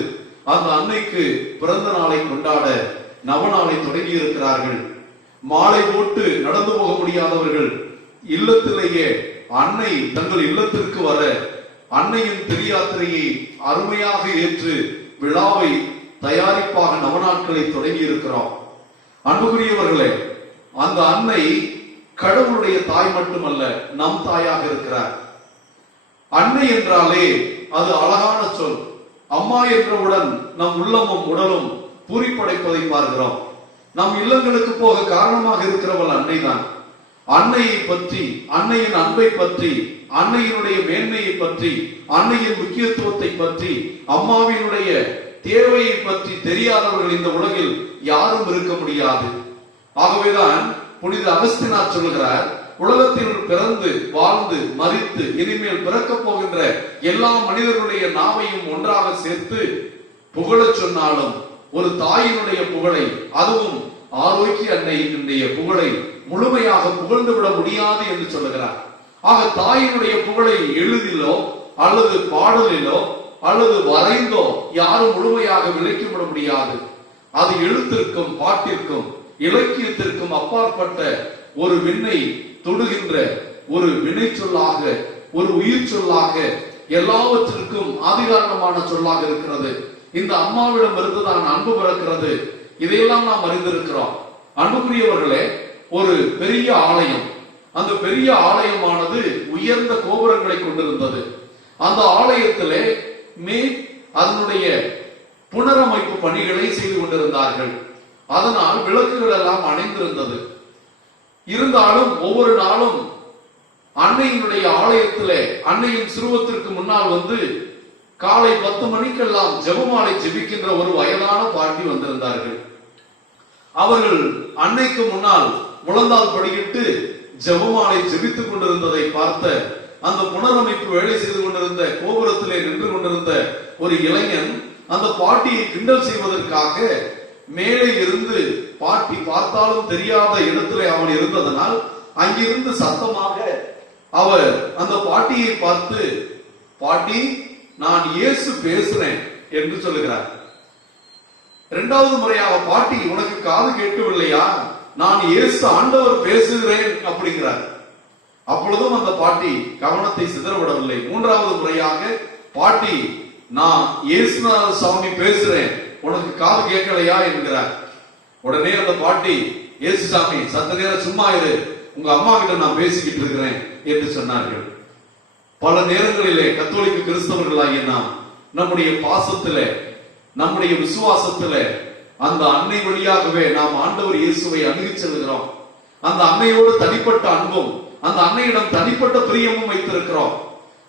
அந்த அன்னைக்கு பிறந்த நாளை கொண்டாட நவநாளை தொடங்கி இருக்கிறார்கள். மாலை போட்டு நடந்து போக முடியாதவர்கள் இல்லத்திலேயே அன்னை தங்கள் இல்லத்திற்கு வர அன்னையின் திரியாத்திரையை அருமையாக ஏற்று விழாவை தயாரிப்பாக நவநாட்களை தொடங்கி இருக்கிறோம். அன்புக்குரியவர்களே, அந்த அன்னை கடவுளுடைய தாய் மட்டுமல்ல, நம் தாயாக இருக்கிறார். அன்னை என்றாலே அது அழகான சொல். அம்மா என்றவுடன் நம் உள்ளமும் உடலும் பூரிப்படைப்பதை பார்க்கிறோம். நம் இல்லங்களுக்கு போக காரணமாக இருக்கிறவள் அன்னைதான். அன்னையை பற்றி, அன்னையின் அன்பை பற்றி, அன்னையினுடைய மேன்மையை பற்றி, அன்னையின் முக்கியத்துவத்தை பற்றி, அம்மாவினுடைய தேவையை பற்றி தெரியாதவர்கள் இந்த உலகில் யாரும் இருக்க முடியாது. ஆகவேதான் புனித அகஸ்தினார் சொல்கிறார், உலகத்தில் பிறந்து வாழ்ந்து மரித்து இனிமேல் பிறக்க போகின்ற எல்லா மனிதர்களுடைய நாவையும் ஒன்றாக சேர்த்து புகழச் சொன்னாலும் ஒரு தாயினுடைய புகழை, அதுவும் ஆரோக்கிய அன்னையினுடைய புகழை முழுமையாக புகழ்ந்து விட முடியாது என்று சொல்லுகிறார். ஆக தாயினுடைய புகழை எழுதிலோ அல்லது பாடலிலோ அல்லது வரைந்தோ யாரும் முழுமையாக விளக்கிவிட முடியாது. அது எழுத்திற்கும் பாட்டிற்கும் இலக்கியத்திற்கும் அப்பாற்பட்ட ஒரு விண்ணை தொடுகின்ற ஒரு வினை சொல்லாக, ஒரு உயிர் சொல்லாக, எல்லாவற்றிற்கும் ஆதிகாரணமான சொல்லாக இருக்கிறது. இந்த அம்மாவிடம் இருந்துதான் அன்பு பிறக்கிறது. இதையெல்லாம் நாம் அறிந்திருக்கிறோம். அன்புக்குரியவர்களே, ஒரு பெரிய ஆலயம், அந்த பெரிய ஆலயமானது உயர்ந்த கோபுரங்களை கொண்டிருந்தது. அந்த ஆலயத்திலே அதனுடைய புனரமைப்பு பணிகளை செய்து கொண்டிருந்தார்கள். அதனால் விளக்குகள் எல்லாம் அணைந்திருந்தது. இருந்தாலும் ஒவ்வொரு நாளும் அன்னையினுடைய ஆலயத்திலே அன்னையின் சிறுவத்திற்கு முன்னால் வந்து காலை 10 மணிக்கெல்லாம் ஜெபமாலை ஜெபிக்கின்ற ஒரு வயதான பாட்டி வந்திருந்தார்கள். அவர்கள் அன்னைக்கு முன்னால் முழந்தால் படியிட்டு ஜெபமாலை ஜெபித்துக் கொண்டிருந்ததை பார்த்த அந்த புனரமைப்பு வேலை செய்து கொண்டிருந்த கோபுரத்திலே நின்று கொண்டிருந்த ஒரு இளைஞன் அந்த பாட்டியை கிண்டல் செய்வதற்காக மேலே இருந்து, பாட்டி பார்த்தாலும் தெரியாத இடத்திலே அவன் இருந்ததனால் அங்கிருந்து சத்தமாக அவர் அந்த பாட்டியை பார்த்து, பாட்டி, நான் இயேசு பேசுறேன் என்று சொல்லுகிறார். 2வது முறையாக, பாட்டி, உனக்கு காது கேட்கவில்லையா, நான் இயேசு ஆண்டவர் பேசுகிறேன் அப்படிங்கிறார். அப்பொழுதும் அந்த பாட்டி கவனத்தை சிதறவிடவில்லை. 3வது முறையாக, பாட்டி, நான் இயேசுநாத சாமி பேசுறேன், உனக்கு காது கேட்கலையா என்கிறார். உடனே அந்த பாட்டி இயேசுசாமி சத்த நேரம் சும்மா இரு, உங்க அம்மா கிட்ட நான் பேசிக்கிட்டு இருக்கிறேன் என்று சொன்னார்கள். பல நேரங்களிலே கத்தோலிக்க கிறிஸ்தவர்களாகிய நாம் நம்முடைய பாசத்துல, நம்முடைய விசுவாசத்துல அந்த அன்னை வழியாகவே நாம் ஆண்டவர் இயேசுவை அணுகி செல்கிறோம். அந்த அன்னையோடு தனிப்பட்ட அன்பும், அந்த அன்னையிடம் தனிப்பட்ட பிரியமும் வைத்திருக்கிறோம்.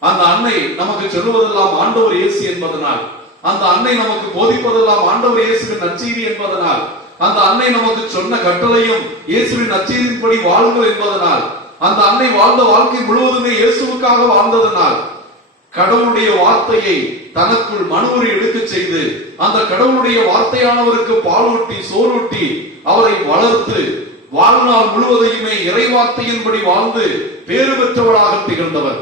அந்த அன்னை நமக்கு சொல்லுவதெல்லாம் ஆண்டவர் இயேசு என்பதனால், அந்த அன்னை நமக்கு போதிப்பதெல்லாம் ஆண்டவர் இயேசுவின் நற்செய்தி என்பதனால், அந்த அன்னை நமக்கு சொன்ன கட்டளையும் இயேசுவின் நற்செய்தியின்படி வாழுங்கள் என்பதனால், அந்த அன்னை வாழ்ந்த வாழ்க்கை முழுவதுமே இயேசுவுக்காக வாழ்ந்ததனால், கடவுளுடைய வார்த்தையை தனக்குள் மனூரி எடுக்க செய்து அந்த கடவுளுடைய வார்த்தையானவருக்கு பாலூட்டி சோறூட்டி அவரை வளர்த்து வாழ்நாள் முழுவதையுமே இறை வார்த்தையின்படி வாழ்ந்து பேறு பெற்றவளாக திகழ்ந்தவர்.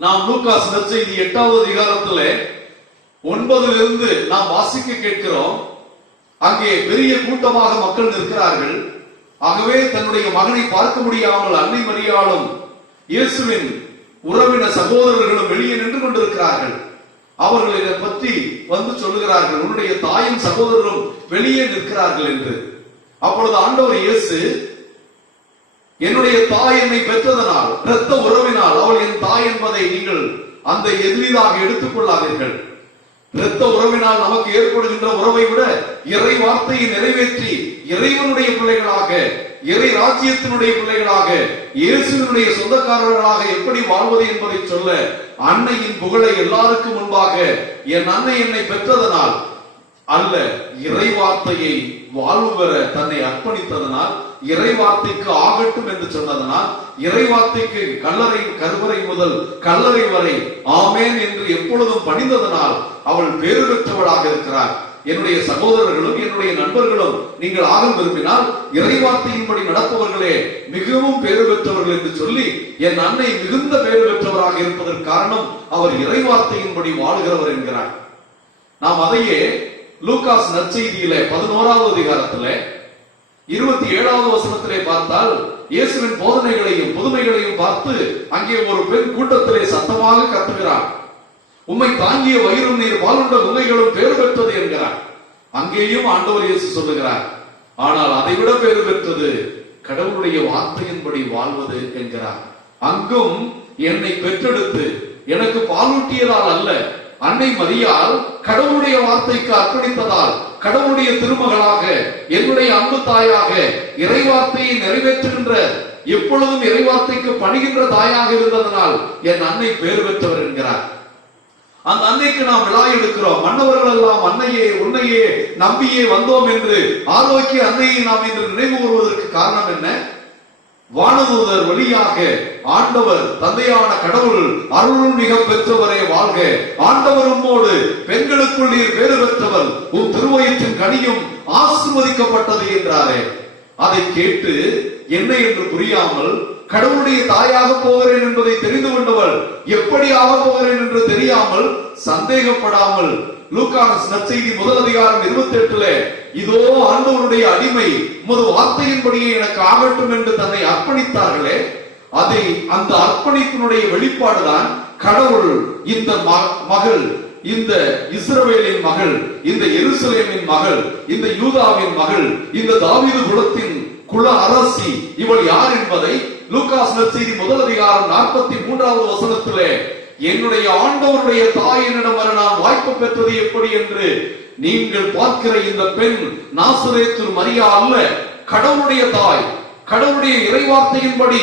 நாம் லூக்காஸ் நற்செய்தி 8வது அதிகாரத்திலே 9 நாம் வாசிக்க கேட்கிறோம். அங்கே பெரிய கூட்டமாக மக்கள் நிற்கிறார்கள். ஆகவே தன்னுடைய மகனை பார்க்க முடியாமல் அன்னை மரியாளும் இயேசுவின் உறவின சகோதரர்களும் வெளியே நின்று கொண்டிருக்கிறார்கள். அவர்கள் இதை பற்றி வந்து சொல்லுகிறார்கள், உன்னுடைய தாயும் சகோதரரும் வெளியே நிற்கிறார்கள் என்று. அப்பொழுது ஆண்டவர் இயேசு, என்னுடைய தாய் என்னை பெற்றதனால், இரத்த உறவினால் அவள் என் தாய் என்பதை நீங்கள் அந்த எளிதாக எடுத்துக் கொள்ளாதீர்கள். இரத்த உறவினால் நமக்கு ஏற்படுகின்ற உறவை விட இறை வார்த்தையை நிறைவேற்றி இறைவனுடைய பிள்ளைகளாக, இறை ராஜ்யத்தினுடைய பிள்ளைகளாக, இயேசுவினுடைய சொந்தக்காரர்களாக எப்படி வாழ்வது என்பதை சொல்ல அன்னையின் புகழை எல்லாருக்கும் முன்பாக, என் அன்னை என்னை பெற்றதனால் அல்ல, இறை வார்த்தையை வாழ்வு பெற தன்னை அர்ப்பணித்ததனால், இறை வார்த்தைக்கு ஆகட்டும் என்று சொன்னதனால், இறை வார்த்தைக்கு கருவறை முதல் கல்லறை வரை ஆமேன் என்று எப்பொழுதும் பணிந்ததனால் அவள் பேறு பெற்றவளாக இருக்கிறார். என்னுடைய சகோதரர்களும் என்னுடைய நண்பர்களும் நீங்கள் ஆக விரும்பினால் இறை வார்த்தையின்படி நடப்பவர்களே மிகவும் பேறு பெற்றவர்கள் என்று சொல்லி, என் அன்னை மிகுந்த பேறு பெற்றவராக இருப்பதற்கு காரணம் அவர் இறை வார்த்தையின்படி வாழுகிறவர் என்கிறார். நாம் அதையே லூக்காஸ் நற்செய்தியிலே 11வது அதிகாரத்திலே 27வது வசனத்திலே பார்த்தால், இயேசுவின் போதனைகளையும் புதுமைகளையும் பார்த்து அங்கே ஒரு பெண் கூட்டத்திலே சத்தமாக கத்துகிறார். உம்மை தாங்கிய வயிறும் நீர் பாலுண்ட உண்மைகளும் பேறு பெற்றது என்கிறார். அங்கேயும் ஆண்டவர் இயேசு சொல்லுகிறார், ஆனால் அதைவிட பேறு பெற்றது கடவுளுடைய வார்த்தையின்படி வாழ்வது என்கிறார். அங்கும் என்னை பெற்றெடுத்து எனக்கு பாலூட்டியதால் அல்ல, அன்னை மரியாள் கடவுளுடைய வார்த்தைக்கு அர்ப்பணித்ததால், கடவுளுடைய திருமகளாக, என்னுடைய அன்பு தாயாக, இறை வார்த்தையை நிறைவேற்றுகின்ற, எப்பொழுதும் இறை வார்த்தைக்கு பணிகின்ற தாயாக இருந்ததனால் என் அன்னை பேறு பெற்றவர் என்கிறார். அந்த அன்னைக்கு நாம் விழா எடுக்கிறோம். மன்னவர்கள் எல்லாம் அன்னையே உன்னையே நம்பியே வந்தோம் என்று ஆரோக்கிய அன்னையை நாம் இன்று நினைவு கூறுவதற்கு காரணம் என்ன? வானதூதர் வழியாக ஆண்டவர் தந்தையான கடவுள் அருள் மிக பெற்றவரே வாழ்க, ஆண்டவர் உம்மோடு பெண்களுக்குள் நீர் பேறு பெற்றவர், உன் திருவயிற்றின் கனியும் ஆசீர்வதிக்கப்பட்டது என்றாரே. அதை கேட்டு என்ன என்று புரியாமல், கடவுளுடைய தாயாக போகிறேன் என்பதை தெரிந்து கொண்டவள் எப்படி ஆக போகிறேன் என்று தெரியாமல், சந்தேகப்படாமல், லூக்காஸ் நற்செய்தி 1 அதிகாரம் 28 இதோ ஆண்டவருடைய அடிமை, உமது வார்த்தையின்படியே எனக்கு ஆகட்டும் என்று தன்னை அர்ப்பணித்தார்களே, அதை அந்த அர்ப்பணிப்பினுடைய வெளிப்பாடுதான் கடவுள் இந்த மகள், இந்த இஸ்ரவேலின் மகள், இந்த எருசலேமின் மகள், இந்த யூதாவின் மகள், இந்த தாவீது குலத்தின் குல அரசி இவள் யார் என்பதை லூக்காஸ் நற்செய்தி 1 அதிகாரம் 43வது வசனத்திலே, என்னுடைய ஆண்டவருடைய தாயினிடம் வர நான் வாய்ப்பு பெற்றது எப்படி என்று நீங்கள் பார்க்கிற இந்த பெண் நாசரேத்து மரியா அல்ல, கடவுளுடைய தாய், கடவுளுடைய இறைவார்த்தையின்படி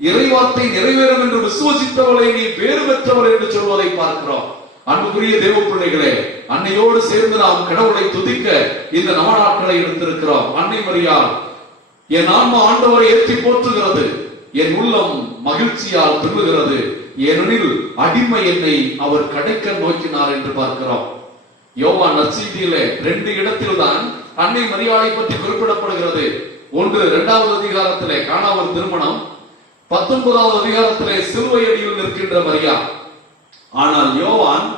இறைவார்த்தை நிறைவேறும் என்று விசுவசித்தவளை நீ பேறு பெற்றவள் என்று சொல்வதை பார்க்கிறோம். அன்புக்குரிய தேவ பிள்ளைகளே, அன்னையோடு சேர்ந்து நாம் கடவுளை துதிக்க இந்த நவநாட்களை எடுத்திருக்கிறோம். அன்னை மரியாள் என் ஆன்மா ஆண்டவரை ஏற்றி போற்றுகிறது, என் உள்ளம் மகிழ்ச்சியால் துள்ளுகிறது, ஏனெனில் அடிமை என்னை அவர் கடைக்க நோக்கினார் என்று பார்க்கிறோம். யோவான் நற்செய்தியிலே 2 இடத்தில் தான் அன்னை மரியாளை பற்றி குறிப்பிடப்படுகிறது. ஒன்று 2வது அதிகாரத்திலே கானாவூர் திருமணம், 19வது அதிகாரத்திலே சிலுவை அடியில் நிற்கின்ற மரியா. ஆனால் யோவான்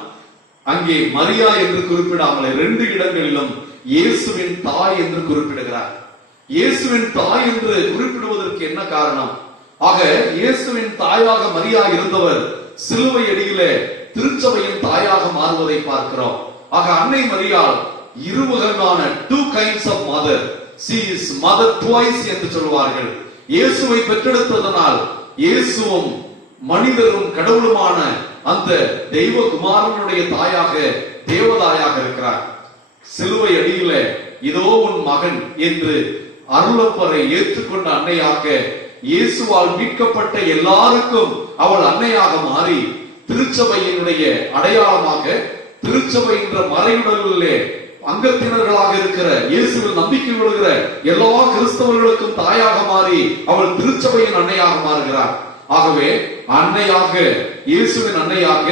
அங்கே மரியா என்று குறிப்பிடாமல் 2 இடங்களிலும் இயேசுவின் தாய் என்று குறிப்பிடுகிறார். இயேசுவின் தாய் என்று குறிப்பிடுவதற்கு என்ன காரணம்? ஆக இயேசுவின் தாயாக மரியா இருந்தவர் சிலுவை அடியிலே திருச்சபையின் தாயாக மாறுவதை பார்க்கிறோம். ஆக அன்னை மரியாள் இருவகையான 2 kinds of mother, she is mother twice என்று சொல்வார்கள். இயேசுவை பெற்றெடுத்ததனால் இயேசுவும் மனிதரும் கடவுளுமான அந்த தெய்வ குமாரனுடைய தாயாக தேவதாயாக இருக்கிறார். சிலுவை அடியில இதோ உன் மகன் என்று அருளப்பரை ஏற்றுக்கொண்ட அன்னையாக, இயேசுவால் மீட்கப்பட்ட எல்லாருக்கும் அவள் அன்னையாக மாறி திருச்சபையினுடைய அடையாளமாக, திருச்சபை என்ற மறையுடலிலே அங்கத்தினர்களாக இருக்கிற, இயேசுவில் நம்பிக்கை கொள்கிற எல்லா கிறிஸ்தவர்களுக்கும் தாயாக மாறி அவள் திருச்சபையின் அன்னையாக மாறுகிறார். ஆகவே அன்னையாக, இயேசுவின் அன்னையாக,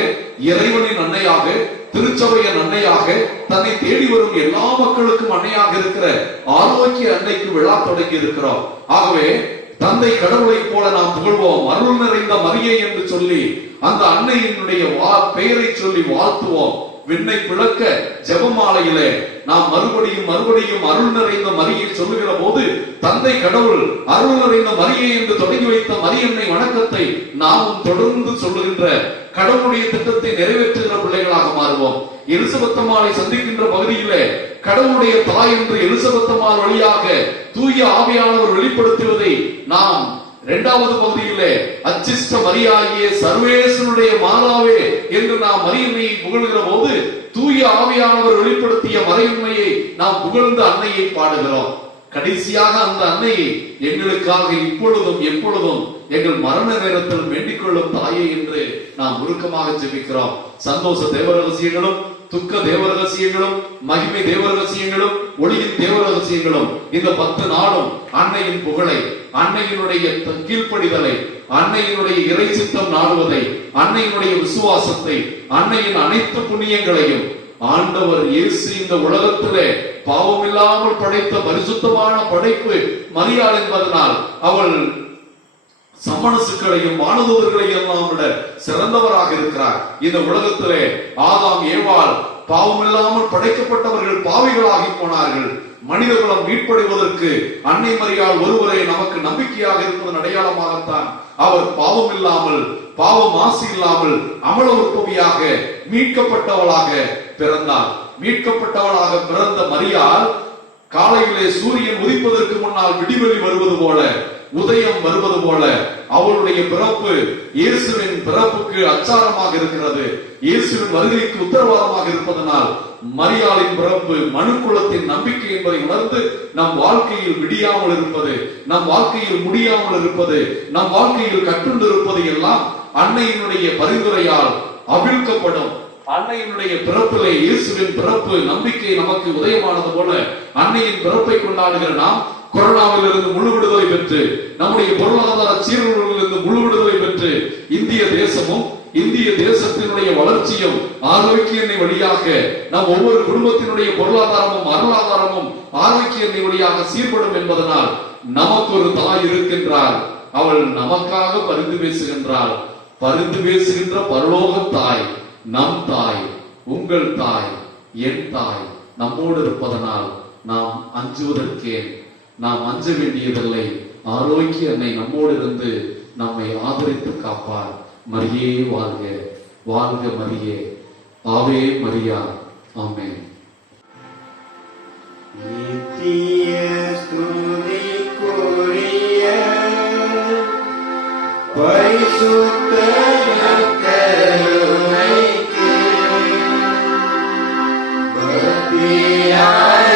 இறைவனின் அன்னையாக, திருச்சபையின் அன்னையாக, தன்னை தேடி வரும் எல்லா மக்களுக்கும் அன்னையாக இருக்கிற ஆரோக்கிய அன்னைக்கு விழா தொடங்கி இருக்கிறோம். ஆகவே தந்தை கடவுளை போல நாம் புகழ்வோம். அருள் நிறைந்த மரியே என்று சொல்லி அந்த அன்னையினுடைய பெயரை சொல்லி வாழ்த்துவோம். விண்ணை பிளக்க ஜெபமாலையிலே நாம் மறுபடியும் மறுபடியும் அருள் நிறைந்த மரியை சொல்லுகிற போது தந்தை கடவுள் அருள் நிறைந்த மரியை என்று தொடங்கி வைத்த மரியன்னை வணக்கத்தை நாமும் தொடர்ந்து சொல்லுகின்ற கடவுளுடைய திட்டத்தை நிறைவேற்றுகிற பிள்ளைகளாக மாறுவோம். எலிசபெத்தம்மாளை சந்திக்கின்ற பகுதியிலே கடவுளுடைய தாய் என்று எலிசபெத்தம்மாள் வழியாக தூய ஆவியானவர் வெளிப்படுத்துவதை நாம் இரண்டாவது பகுதியிலே அச்சிஷ்ட மரியாயே சர்வேசனுடைய மாதாவே என்று நாம் மரியன்னையை புகழ்கிற போது தூய ஆவியானவர் வெளிப்படுத்திய மறையுண்மையை நாம் புகழ்ந்த அன்னையை பாடுகிறோம். கடைசியாக அந்த அன்னையை எங்களுக்காக இப்பொழுதும் எப்பொழுதும் எங்கள் மரண நேரத்தில் வேண்டிக் கொள்ளும் தாயே என்று நாம் உருக்கமாக ஜெபிக்கிறோம். சந்தோஷ தேவரகசியங்களும், துக்க தேவரகசியங்களும், மகிமை தேவரகசியங்களும், ஒளியின் தேவரகசியங்களும் இந்த 10 நாளும் அன்னையின் புகழை, அன்னையினுடைய கீழ்ப்படிதலை, அன்னையினுடைய இறை சித்தம் நாடுவதை, அன்னையினுடைய விசுவாசத்தை, அன்னையின் அனைத்து புண்ணியங்களையும் ஆண்டவர் இயேசு இந்த உலகத்திலே பாவமில்லாமல் படைத்த பரிசுத்தமான படைப்பு மரியாள் என்பதனால் அவள் சம்மனசுக்களையும் வானதூதர்களையும் எல்லாம் விட சிறந்தவராக இருக்கிறார். இந்த உலகத்திலே ஆதாம் ஏவாள் பாவமில்லாமல் படைக்கப்பட்டவர்கள் பாவிகளாகி போனார்கள். மனிதகுலம் மீட்படைவதற்கு அன்னை மரியாள் ஒருவரே நமக்கு நம்பிக்கையாக இருப்பதன் அடையாளமாகத்தான் அவர் பாவம் இல்லாமல், பாவம் ஆசி இல்லாமல் அமல உற்பவியாக மீட்கப்பட்டவளாக பிறந்தார். மீட்கப்பட்டவளாக பிறந்த மரியாள் காலையிலே சூரியன் உதிப்பதற்கு முன்னால் விடிவெளி வருவது போல, உதயம் வருவது போல அவளுடைய பிறப்பு இயேசுவின் பிறப்புக்கு அச்சாரமாக இருக்கிறது. இயேசுவின் வருகைக்கு உத்தரவாதமாக இருப்பதனால் மரியாளின் பிறப்பு மனுக்குலத்தின் நம்பிக்கை என்பதை உணர்ந்து நம் வாழ்க்கையில் விடியாமல் இருப்பது, நம் வாழ்க்கையில் முடியாமல் இருப்பது, நம் வாழ்க்கையில் கட்டுண்டிருப்பது எல்லாம் அன்னையினுடைய பரிந்துரையால் அவிழ்க்கப்படும். அன்னையினுடைய பிறப்பிலே இயேசுவின் பிறப்பு நம்பிக்கை நமக்கு உதயமானது போல அன்னையின் பிறப்பை கொண்டாடுகிற நாம் கொரோனாவில் இருந்து முழு விடுதலை பெற்று, நம்முடைய பொருளாதார சீரழிவிலிருந்து முழு விடுதலை பெற்று, இந்திய தேசமும் இந்திய தேசத்தினுடைய வளர்ச்சியும் ஆரோக்கிய எண்ணெய் வழியாக நம் ஒவ்வொரு குடும்பத்தினுடைய பொருளாதாரமும் அருளாதாரமும் ஆரோக்கிய எண்ணெய் வழியாக சீர்படும் என்பதனால் நமக்கு ஒரு தாய் இருக்கின்றார். அவள் நமக்காக பரிந்து பேசுகின்றாள். பரிந்து பேசுகின்ற பரலோக தாய், நம் தாய், உங்கள் தாய், என் தாய் நம்மோடு இருப்பதனால் நாம் அஞ்சுவதற்கே, நாம் அஞ்ச வேண்டியதில்லை. ஆரோக்கிய அன்னை நம்மோடு இருந்து நம்மை ஆதரித்து காப்பார். மரியே வாழ்க, வாழ்க மரியே, ஆவே மரியா, ஆமென். நித்திய ஸ்துதிக்குரிய பரிசுத்த கருணைக்கு பக்தியாய்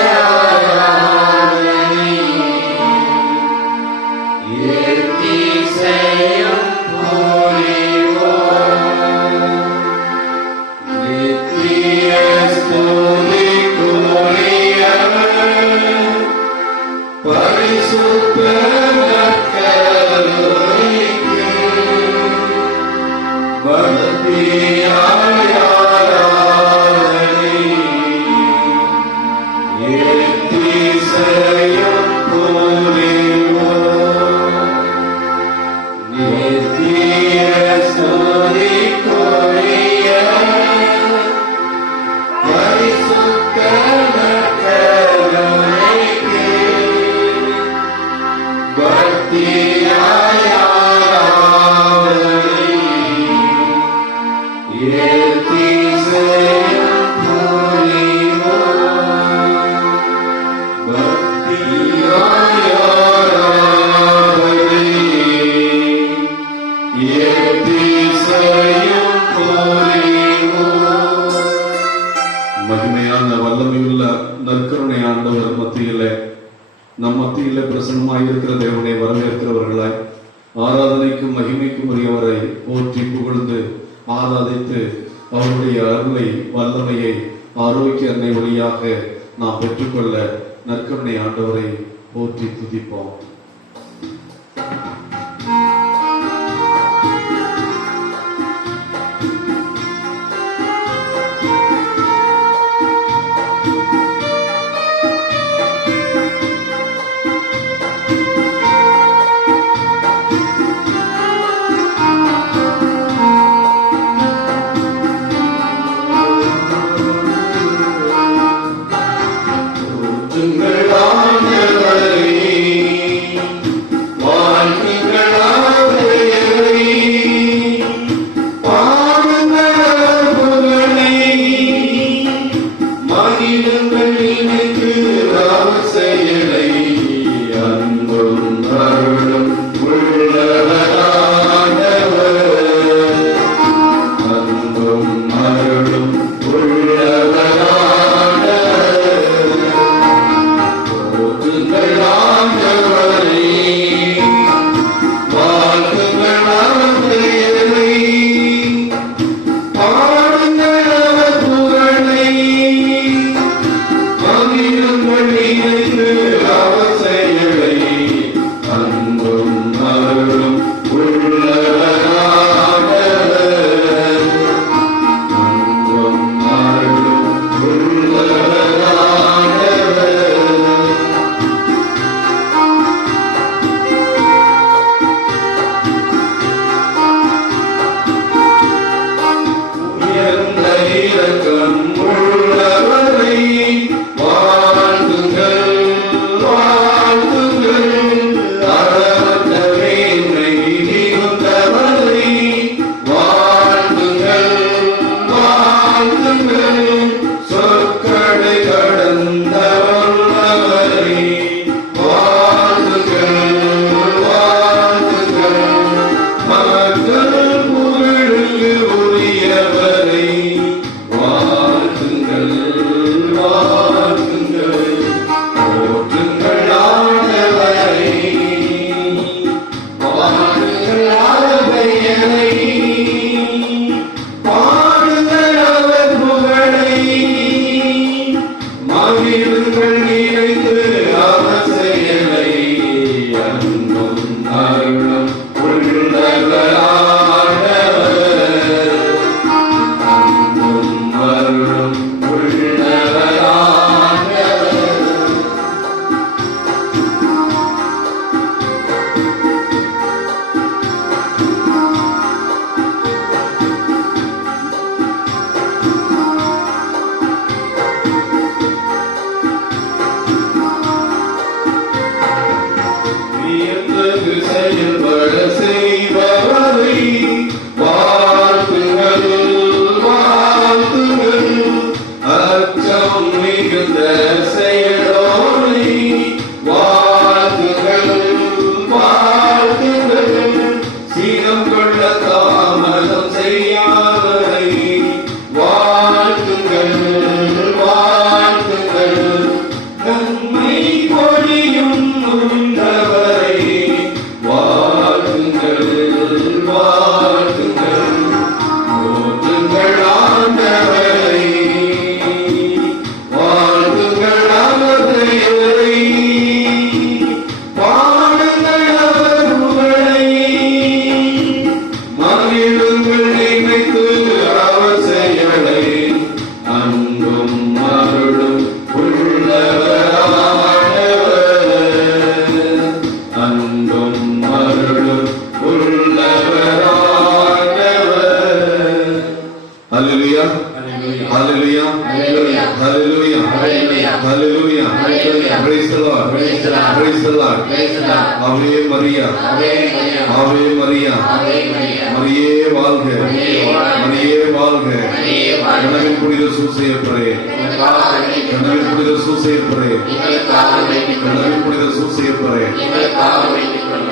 பக்தி மத்தியிலே பிரசன்னமாயிருக்கிற தேவனை வரவேற்கிறவர்களாய் ஆராதனைக்கும் மகிமைக்கும் உரியவரை போற்றி புகழ்ந்து ஆராதித்து அவருடைய அருளை வல்லமையை ஆரோக்கிய அன்னை வழியாக நாம் பெற்றுக்கொள்ள நற்கருணை ஆண்டவரை போற்றி துதிப்போம்.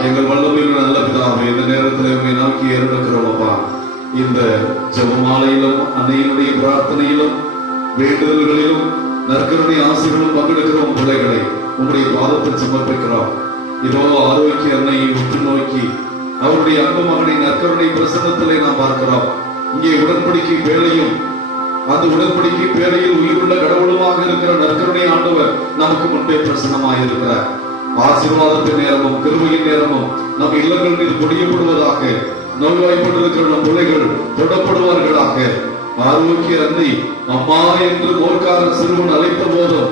எங்கள் வல்லமையுள்ள நல்ல பிதாவே, இந்த நேரத்தில் உம்மை நோக்கி ஏறெடுக்கிறோம் அப்பா. இந்த ஜெபமாலையிலும் அன்னையினுடைய பிரார்த்தனையிலும் வேண்டுதல்களிலும் நற்கருணை ஆசைகளும் பங்கெடுக்கிறோம் பிள்ளைகளை உங்களுடைய பாதத்தில் சமர்ப்பிக்கிறோம். இதோ ஆரோக்கிய அன்னையை உற்று நோக்கி அவருடைய அன்பு மகனை நற்கருணை பிரசன்னத்திலே நாம் பார்க்கிறோம். இங்கே உடன்படிக்கை வேளையும் அந்த உடன்படிக்கை பேரையில் உயிருள்ள கடவுளுமாக இருக்கிற நற்கருணை ஆண்டவர் நமக்கு முன்பே பிரசன்னமாக இருக்கிறார். ஆசீர்வாதத்தின் நேரமும் கிருபையின் நேரமும் நம் இல்லங்கள் மீது பொழியப்படுவதாக. நோய்வாய்ப்பட்டிருக்கிற நம் பிள்ளைகள் தொடப்படுவார்களாக. ஆரோக்கிய அன்னை அம்மா என்று மோர்க்கார சிறுவன் அழைத்த போதும்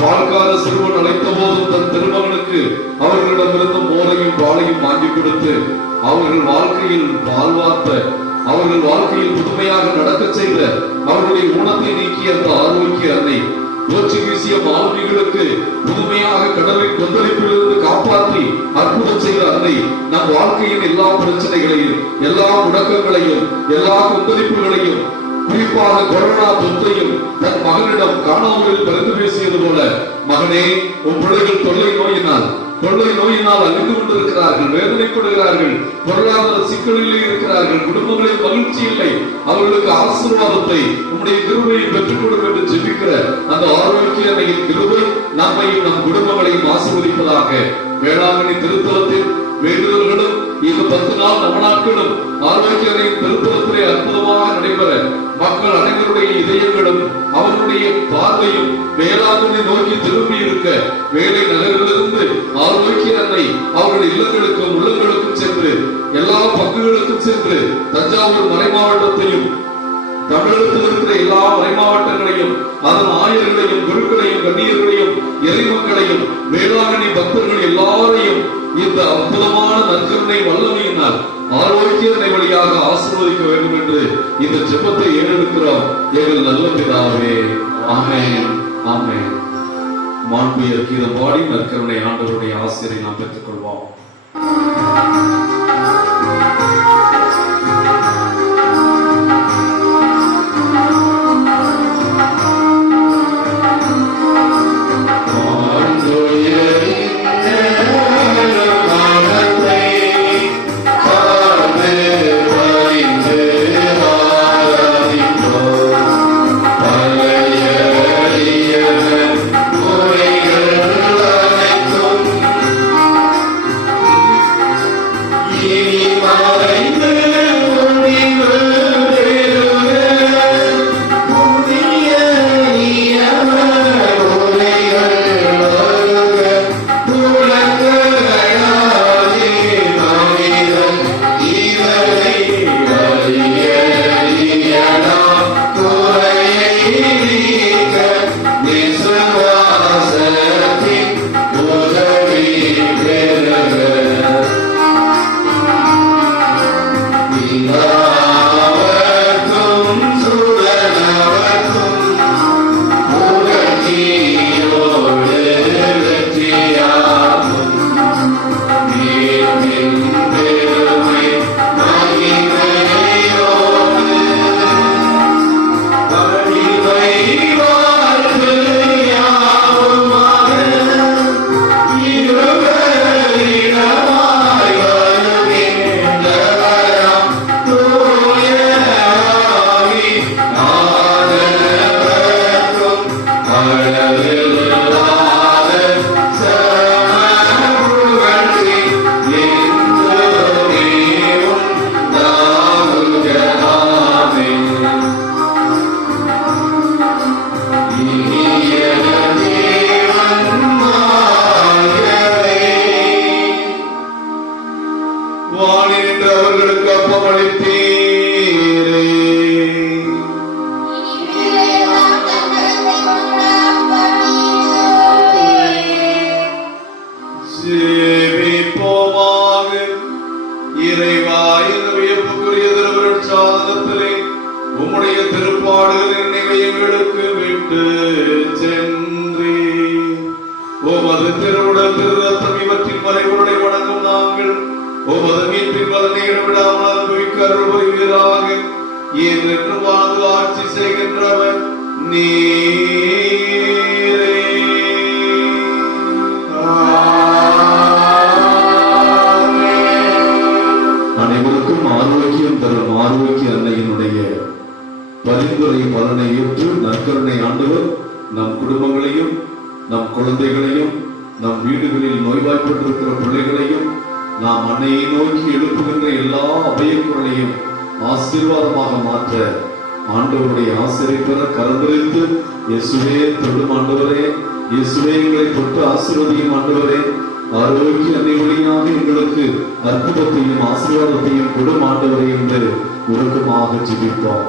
பால்கார சிறுவன் அழைத்த போதும் தன் திருமகனுக்கு அவர்களிடமிருந்து மோரையும் பாலையும் வாங்கி கொடுத்து அவர்கள் வாழ்க்கையில் வாழ்வார்த்த, அவர்கள் வாழ்க்கையில் புதுமையாக நடக்க செய்த, அவர்களுடைய ஊனத்தை நீக்கிய அந்த ஆரோக்கிய அன்னை தோற்றி வீசிய மாலுமிகளுக்கு புதுமையாக கடலின் கொந்தளிப்பிலிருந்து காப்பாற்றி அற்புதம் செய்த அன்னை நம் வாழ்க்கையின் எல்லா பிரச்சனைகளையும், எல்லா முடக்கங்களையும், எல்லா கொந்தளிப்புகளையும், குறிப்பாக கொரோனா தொற்றையும் தன் மகனிடம் காணாமல் பரிந்து பேசியது போல, மகனே, உன் பிள்ளைகள் கொள்ளை நோயினால் அழிந்து கொண்டிருக்கிறார்கள், வேதனைப்படுகிறார்கள், பொருளாதார சிக்கலிலே இருக்கிறார்கள், குடும்பங்களில் மகிழ்ச்சி இல்லை, அவர்களுக்கு ஆசீர்வாதத்தை உம்முடைய கிருபையை பெற்றுக் கொடுக்க என்று ஜெபிக்கிற அந்த ஆரோக்கிய அன்னையின் கிருபை நம்மையும் நம் குடும்பங்களையும் ஆசீர்வதிப்பதாக. வேளாங்கண்ணி திருத்தலத்தில் வேண்டுதல்களும் இந்த 10 நாள் நவநாட்களும் ஆரோக்கிய அன்னையின் திருத்தலத்திலே அற்புதமாக நடைபெற மக்கள் அனைவருடைய இதயங்களும் அவருடைய பார்வையும் வேளாங்கண்ணி நோக்கி திரும்பி இருக்க, வேலை நகரிலிருந்து ஆரோக்கிய அன்னை அவர்கள் இல்லங்களுக்கும் உள்ளங்களுக்கும் சென்று எல்லா பங்குகளுக்கும் சென்று தஞ்சாவூர் மறை மாவட்டத்தையும் தமிழகத்தில் இருக்கிற எல்லா மறை மாவட்டங்களையும் அதன் ஆயர்களையும் குருக்களையும் கண்ணியர்களையும் இறைமக்களையும் வேளாங்கண்ணி பக்தர்கள் எல்லாரையும் இந்த அற்புதமான நற்கருணை வல்லமையினால் ஆரோக்கிய வழியாக ஆசீர்வதிக்க வேண்டும் என்று இந்த ஜெபத்தை ஏறெடுக்கிறோம். எங்கள் நல்ல பிதாவே, ஆமென், ஆமென். மாண்புயர் கீதம் பாடி நற்கருணை ஆண்டவருடைய ஆசிரியரை நாம் பெற்றுக் கொள்வோம். அனைவருக்கும் ஆரோக்கியம் தரும் ஆரோக்கிய அன்னையினுடைய பரிந்துரை பலனை ஏற்று நற்கருணை ஆண்டவர் நம் குடும்பங்களையும் நம் குழந்தைகளையும் நம் வீடுகளில் நோய்வாய்ப்பட்டிருக்கிற பிள்ளைகளையும் நாம் அன்னையை நோக்கி எழுப்புகின்ற எல்லா அபயக்குரலையும் ஆசீர்வாதமாக மாற்ற ஆண்டவருடைய ஆசிரியை பெற கரந்திருத்து இயேசுவே தொடும் ஆண்டவரே, இயேசுவே எங்களை தொட்டு ஆசீர்வதியும் ஆண்டவரே, ஆரோக்கிய அன்னை வழியாக எங்களுக்கு அற்புதத்தையும் ஆசீர்வாதத்தையும் கொடும் ஆண்டவரே என்று உருக்கமாக ஜெபிப்போம்.